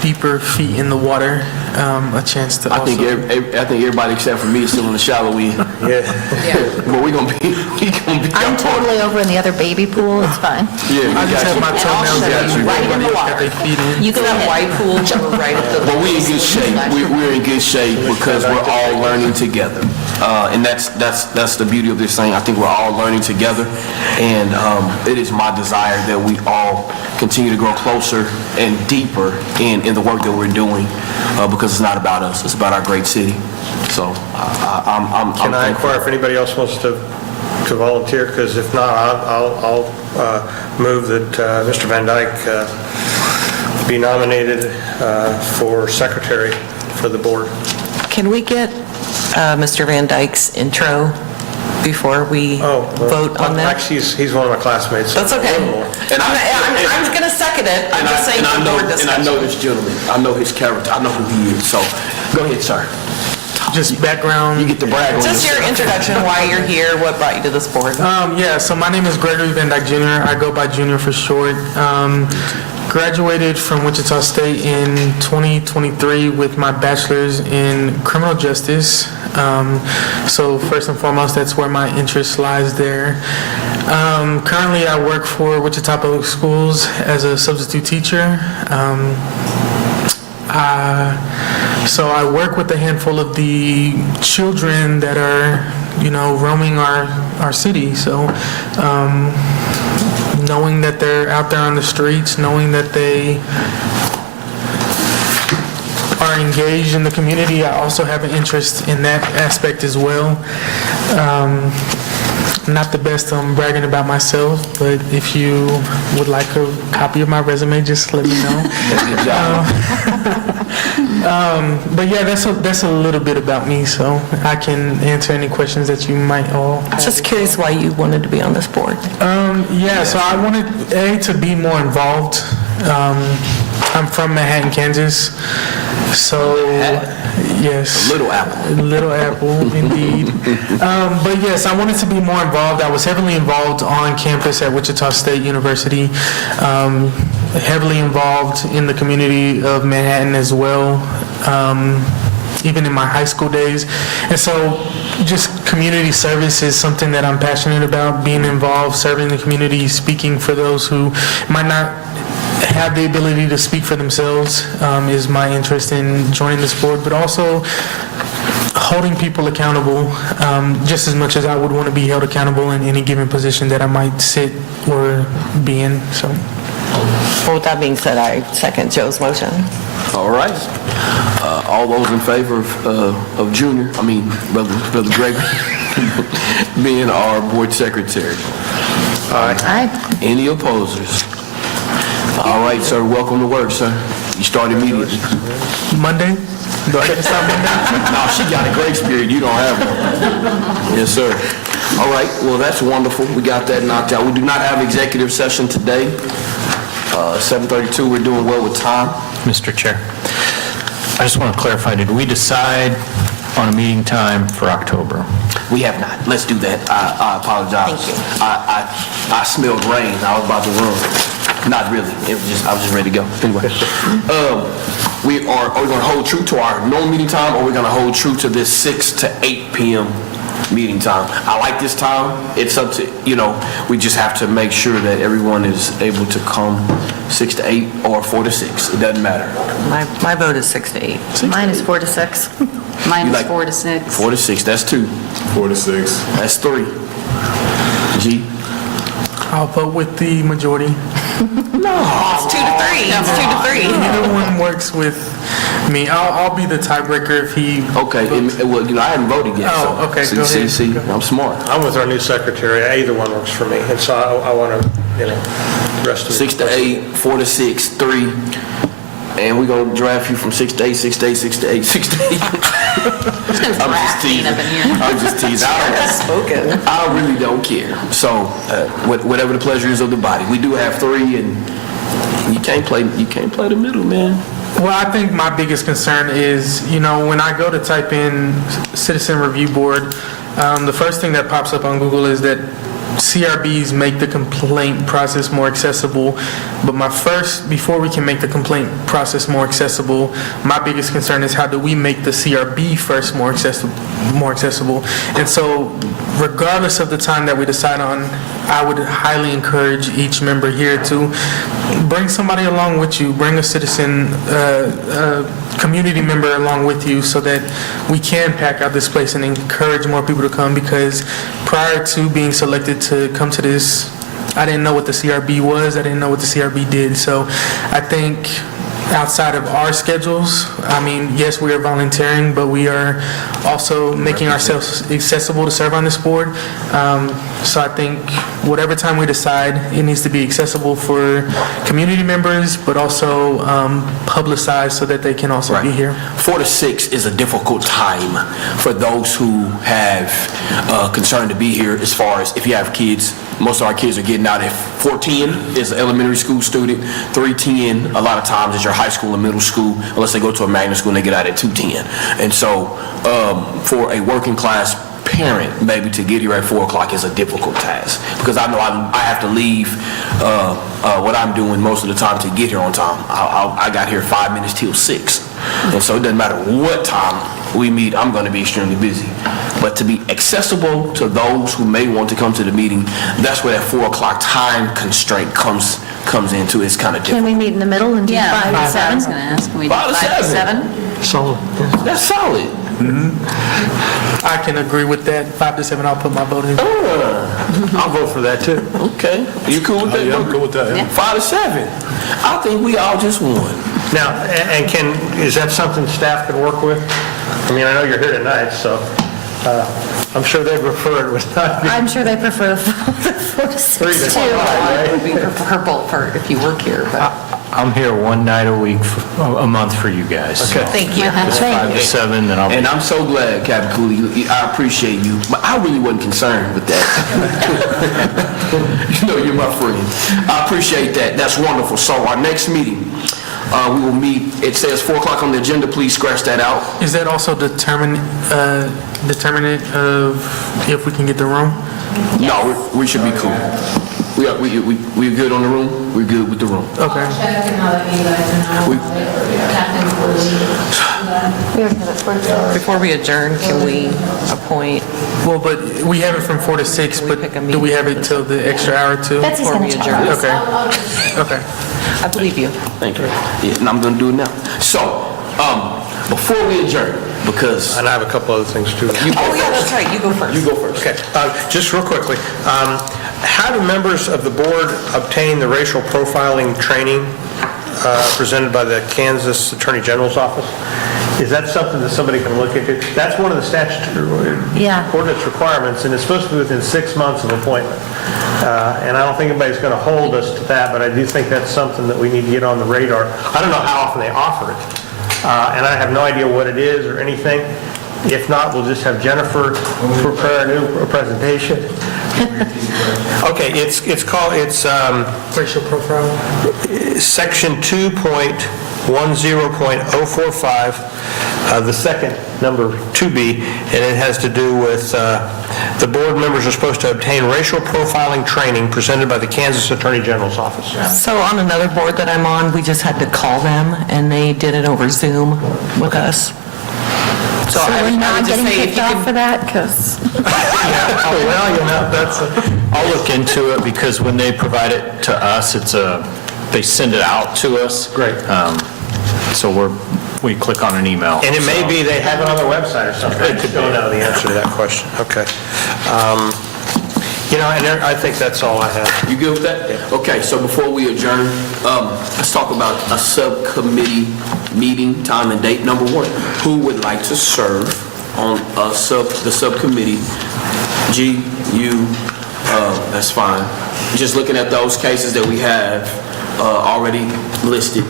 deeper feet in the water a chance to I also... think everybody except for me is still in the shallow end. But we're gonna be I'm totally over in the other baby pool, it's fine. Yeah, I we just got have my you. toenails Right out. in the Everybody else water. got their feet in. You can have white pool, we're right at the. But we're in good shape. We're in good shape because we're all learning together. And that's the beauty of this thing. I think we're all learning together. And it is my desire that we all continue to grow closer and deeper in the work that we're doing because it's not about us. It's about our great city. So I'm Can I thankful. inquire if anybody else wants to volunteer? Because if not, I'll move that Mr. Van Dyke be nominated for secretary for the board. Can we get Mr. Van Dyke's intro before we vote on that? Actually, he's one of my classmates. That's okay. And I'm going to second it. I'm just saying for board And I discussion. know this gentleman, I know his character, I know who he is, so go ahead, sir. Just background. You get to brag on Just yourself. your introduction, why you're here, what brought you to this board. Yeah, so my name is Gregory Van Dyke Jr. I go by Junior for short. Graduated from Wichita State in 2023 with my bachelor's in criminal justice. So first and foremost, that's where my interest lies there. Currently, I work for Wichita Public Schools as a substitute teacher. So I work with a handful of the children that are, roaming our city. So knowing that they're out there on the streets, knowing that they are engaged in the community, I also have an interest in that aspect as well. Not the best on bragging about myself, but if you would like a copy of my resume, just let me know. Good job. But yeah, that's a little bit about me, so I can answer any questions that you might all have. Just curious why you wanted to be on this board. Yeah, so I wanted, to be more involved. I'm from Manhattan, Kansas, so, yes. Little Apple. Little Apple, indeed. But yes, I wanted to be more involved. I was heavily involved on campus at Wichita State University, heavily involved in the community of Manhattan as well, even in my high school days. And so just community service is something that I'm passionate about, being involved, serving the community, speaking for those who might not have the ability to speak for themselves is my interest in joining this board, but also holding people accountable just as much as I would want to be held accountable in any given position that I might sit or be in. So, Well, with that being said, I second Joe's motion. All right. All those in favor of Brother Gregory being our board secretary? Aye. Any opposers? All right, sir, welcome to work, sir. You start immediately. Monday? Do I get to start Monday? No, she got a grace period, you don't have one. Yes, sir. All right, well, that's wonderful. We got that knocked out. We do not have executive session today. 7:32, we're doing well with time. Mr. Chair, I just want to clarify, did we decide on a meeting time for October? We have not. Let's do that. I apologize. Thank you. I smelled rain. I was about to run. Not really. I was just ready to go. Anyway. Are we going to hold true to our normal meeting time, or are we going to hold true to this 6 to 8 p.m. meeting time? I like this time. It's up to, we just have to make sure that everyone is able to come 6 to 8 or 4 to 6. It doesn't matter. My vote is 6 to 8. Mine is 4 to 6. Mine You is like 4 to 6. 4 to 6, that's 2. 4 to 6. That's 3. G? I'll vote with the majority. It's 2 to 3. It's 2 to 3. Either one works with me. I'll be the tiebreaker if he... Okay, well, I haven't voted yet. Oh, so- okay, go ahead. See, I'm smart. I'm with our new secretary. Either one works for me. And so I want to, the rest of the... 6 to 8, 4 to 6, 3, and we're going to draft you from 6 to 8, 6 to 8, 6 to 8, 6 to 8. Drafting up in here. I'm just teasing. Spoken. I really don't care. So, whatever the pleasure is of the body. We do have 3, and you can't play the middle, man. Well, I think my biggest concern is, when I go to type in Citizen Review Board, the first thing that pops up on Google is that CRBs make the complaint process more accessible. But before we can make the complaint process more accessible, my biggest concern is how do we make the CRB first more accessible. And so regardless of the time that we decide on, I would highly encourage each member here to bring somebody along with you, bring a citizen, community member along with you so that we can pack out this place and encourage more people to come, because prior to being selected to come to this, I didn't know what the CRB was. I didn't know what the CRB did. So I think outside of our schedules. I mean, yes, we are volunteering, but we are also making ourselves accessible to serve on this board. So I think whatever time we decide, it needs to be accessible for community members, but also publicized so that they can also be here. 4 to 6 is a difficult time for those who have concern to be here, as far as if you have kids. Most of our kids are getting out at 4:10 is an elementary school student, 3:10 a lot of times is your high school and middle school, unless they go to a magnet school and they get out at 2:10. And so for a working class parent, maybe to get here at 4 o'clock is a difficult task, because I know I have to leave what I'm doing most of the time to get here on time. I got here 5 minutes till 6. And so it doesn't matter what time we meet, I'm going to be extremely busy. But to be accessible to those who may want to come to the meeting, that's where that 4 o'clock time constraint comes into. It's kind of Can difficult. we meet in the middle and do 5 to I 7? was going to ask, can we do 5 to 5 to 7? 7? Solid. That's solid. I can agree with that. 5 to 7, I'll put my vote in. I'll vote for that, too. Okay. You cool with that? Yeah, I'm cool with that, yeah. 5 to 7. I think we all just won. Now, and is that something staff can work with? I mean, I know you're here tonight, so I'm sure they'd prefer it with not being I'm sure they prefer the 4 to 3 to 6 too. 5, It would be preferable for if you work here, but I'm here one night a week, a month for you guys. Okay. thank you. It's 5 to 7, then I'll be... And I'm so glad, Captain Cooley, I appreciate you, but I really wasn't concerned with that. You know, you're my friend. I appreciate that. That's wonderful. So our next meeting, we will meet, it says 4 o'clock on the agenda, please scratch that out. Is that also determinant of if we can get the room? No, we should be cool. We good on the room? We're good with the room. Okay. Check and I'll let you guys know. Captain Cooley. Before we adjourn, can we appoint, Well, but we have it from 4 to 6, we but pick a do we have it meeting? till the extra hour too? Betsy's before going we to tell adjourn? us. Okay, okay. I believe you. Thank you. Yeah, and I'm gonna do it now. So, before we adjourn, because And I have a couple other things, too. you go Oh, yeah, first. that's right, you go first. You go first. Okay, just real quickly, how do members of the board obtain the racial profiling training presented by the Kansas Attorney General's office? Is that something that somebody can look into? That's one of the statutory Yeah. ordinance requirements, and it's supposed to be within 6 months of appointment. And I don't think anybody's going to hold us to that, but I do think that's something that we need to get on the radar. I don't know how often they offer it, and I have no idea what it is or anything. If not, we'll just have Jennifer prepare a new presentation. Okay, it's called, Racial profile. Section 2.10.045, the second number 2B, and it has to do with the board members are supposed to obtain racial profiling training presented by the Kansas Attorney General's office. So on another board that I'm on, we just had to call them, and they did it over Zoom with us. So So I we're would not just getting say if kicked you off can... for that, because... Well, you know, that's, I'll look into it, because when they provide it to us, they send it out to us. Great. So we click on an email. and it may So- be they have it on their website or something. I just don't know the answer to that question. Okay. You know, and I think that's all I have. You good with that? Okay, so before we adjourn, let's talk about a subcommittee meeting, time and date. Number one, who would like to serve on the subcommittee? G, you, that's fine. Just looking at those cases that we have already listed.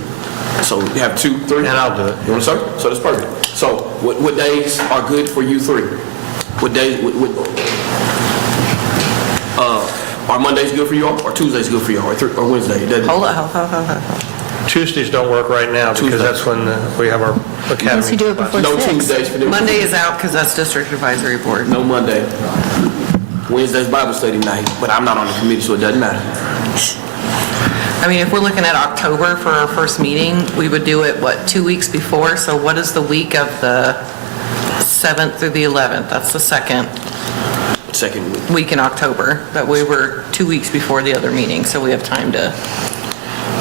So we have 2, 3? And I'll do it. You want to serve? So that's perfect. So what days are good for you 3? What days, are Mondays good for you all, or Tuesdays good for you all, or Wednesday? Hold on. Tuesdays don't work right now because Tuesday. that's when we have our academy. Unless you do it before No 6. Tuesdays for them? Monday is out because that's District Advisory Board. No Monday. Wednesday's Bible study night, but I'm not on the committee, so it doesn't matter. I mean, if we're looking at October for our first meeting, we would do it, 2 weeks before? So what is the week of the 7th through the 11th? That's the second Second week. week in October, but we were 2 weeks before the other meeting, so we have time to...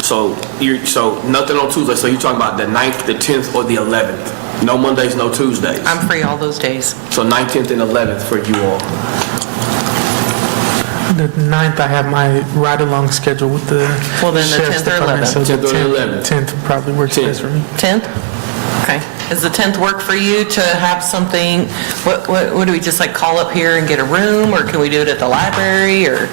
So nothing on Tuesday, so you're talking about the 9th, the 10th, or the 11th? No Mondays, no Tuesdays? I'm free all those days. So 9th, 10th, and 11th for you all. The 9th, I have my ride-along schedule with the Well, then the sheriff's 10th or department, 11th? so the 10th or 11th. 10th probably works best for me. 10th? Okay. Does the 10th work for you to have something, what do we just like call up here and get a room, or can we do it at the library, or?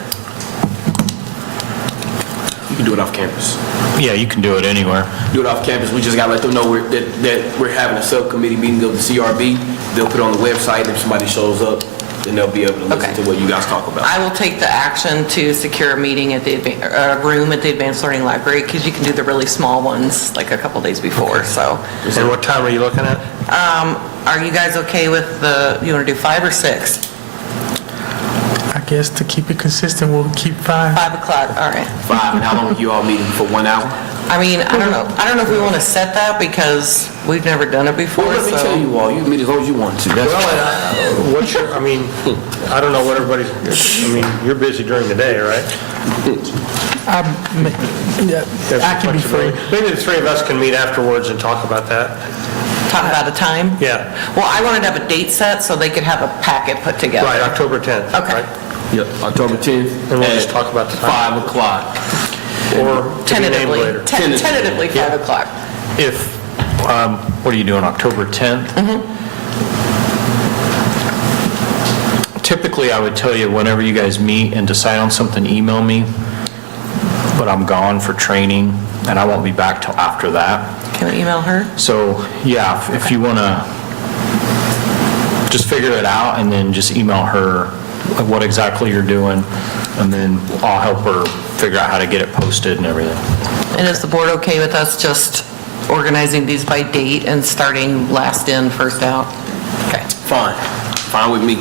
You can do it off campus. Yeah, you can do it anywhere. Do it off campus. We just gotta let them know that we're having a subcommittee meeting of the CRB. They'll put it on the website. If somebody shows up, then they'll be able to listen Okay. to what you guys talk about. I will take the action to secure a meeting at the room at the Advanced Learning Library, because you can do the really small ones like a couple days before, so. And what time are you looking at? Are you guys okay with you want to do 5 or 6? I guess to keep it consistent, we'll keep 5. 5 o'clock, all right. 5, and how long are you all meeting? For 1 hour? I mean, I don't know if we want to set that, because we've never done it before, Well, let me tell so. you all, you can meet as long as you want to. That's What's your, I mean, I don't know what everybody's, I mean, you're busy during the day, right? I can be free. Maybe the three of us can meet afterwards and talk about that. Talk about a time? Yeah. Well, I wanted to have a date set so they could have a packet put together. Right, October 10th. Okay. right? Yep, October 10th. And we'll just at talk about the time. 5 o'clock. Or to be named Tentatively, later. tentatively 5 o'clock. If, what are you doing, October 10th? Typically, I would tell you, whenever you guys meet and decide on something, email me, but I'm gone for training, and I won't be back till after that. Can we email her? So, yeah, if you want to just figure it out, and then just email her what exactly you're doing, and then I'll help her figure out how to get it posted and everything. And is the board okay with us just organizing these by date and starting last in, first out? Okay. Fine. Fine with me.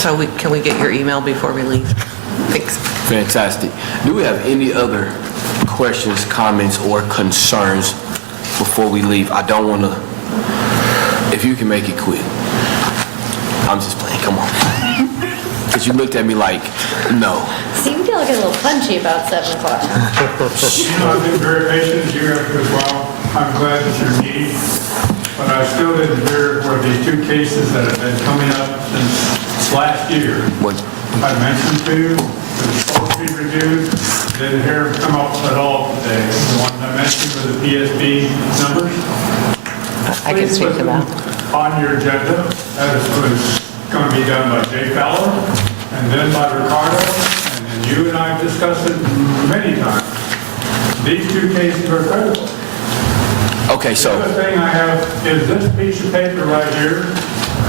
So can we get your email before we leave? Thanks. Fantastic. Do we have any other questions, comments, or concerns before we leave? I don't want to, if you can make it quick. I'm just playing, come on. Because you looked at me like, no. See, you feel like a little punchy about 7 o'clock. I've been very patient, as you have as well. I'm glad that you're meeting, but I still didn't hear for these 2 cases that have been coming up since last year. What? I mentioned to you, they're supposed to be reviewed, didn't hear them come up at all today. The one I mentioned with the PSB numbers. I can speak to that. On your agenda, that was going to be done by Jay Fowler, and then by Ricardo, and then you and I have discussed it many times. These 2 cases are critical. Okay, The so, other thing I have is this piece of paper right here.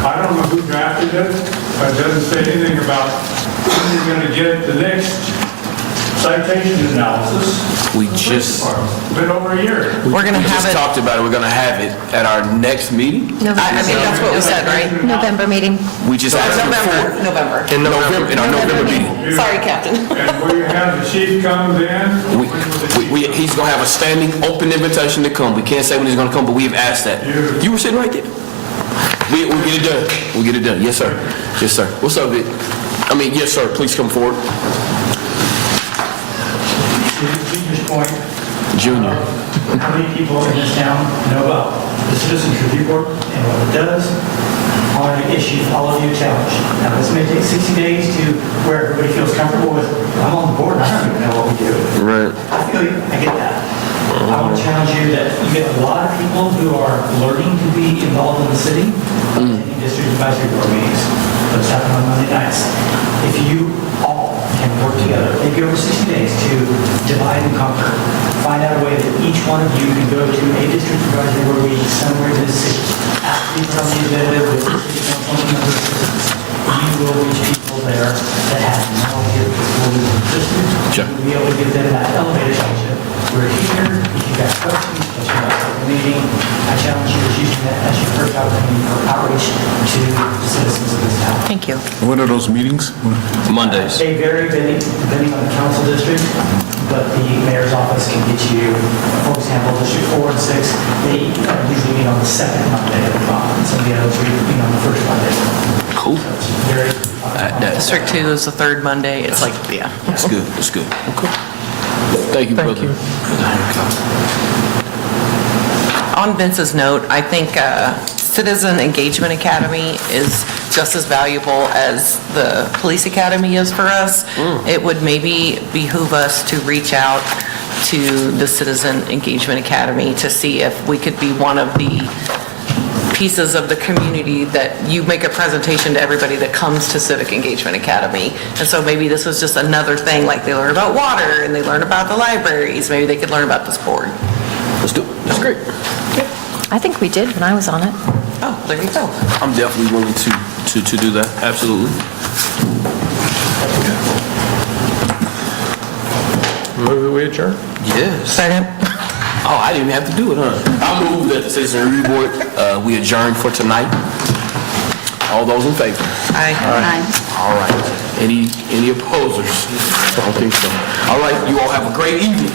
I don't know who drafted it, but it doesn't say anything about when you're going to get the next citation analysis. we just Been over a year. We're going to have it, talked about it. We're going to have it at our next meeting. I mean, that's what we said, right? November meeting. We just asked him November. in our November meeting. Sorry, Captain. And will you have the chief come then? He's going to have a standing open invitation to come. We can't say when he's going to come, but we've asked that. You were sitting right there. We'll get it done. We'll get it done. Yes, sir. Yes, sir. What's up, Vic? I mean, yes, sir. Please come forward. Junior's point. Junior. How many people in this town know about the Citizens Review Board and what it does on an issue all of you challenge? Now, this may take 60 days to where everybody feels comfortable with, I'm on the board, I don't even know what we do. Right. I feel you, I get that. I want to challenge you that you get a lot of people who are learning to be involved in the city, attending district advisory board meetings. Those happen on Monday nights. If you all can work together, maybe over 60 days to divide and conquer, find out a way that each one of you can go to a district advisory board meeting somewhere in the city. After you put on the agenda with the city council members, you will reach people there that have no idea what this board is in the district. Sure. You'll be able to give them that elevated relationship. We're here, if you've got questions, if you've got a meeting, I challenge you to use that as your first opportunity for outreach to the citizens of this town. Thank you. When are those meetings? Mondays. They vary depending on the council district, but the mayor's office can get you, for example, District 4 and 6, they usually meet on the second Monday of the month, and some of the others meet on the first Monday. Cool. So it's very, District 2 is the 3rd Monday. It's like, yeah. That's good. That's good. Okay. Thank you, brother. you. On Vince's note, I think Citizen Engagement Academy is just as valuable as the police academy is for us. It would maybe behoove us to reach out to the Citizen Engagement Academy to see if we could be one of the pieces of the community that you make a presentation to everybody that comes to Civic Engagement Academy. And so maybe this was just another thing, like they learn about water and they learn about the libraries, maybe they could learn about this board. Let's do it. That's great. I think we did when I was on it. Oh, there you go. I'm definitely willing to do that, absolutely. Move that we adjourn? Yes. Second. Oh, I didn't even have to do it, huh? I move that the Citizen Review Board, we adjourn for tonight. All those in favor? Aye. All right. Any opposers? I don't think so. All right, you all have a great evening.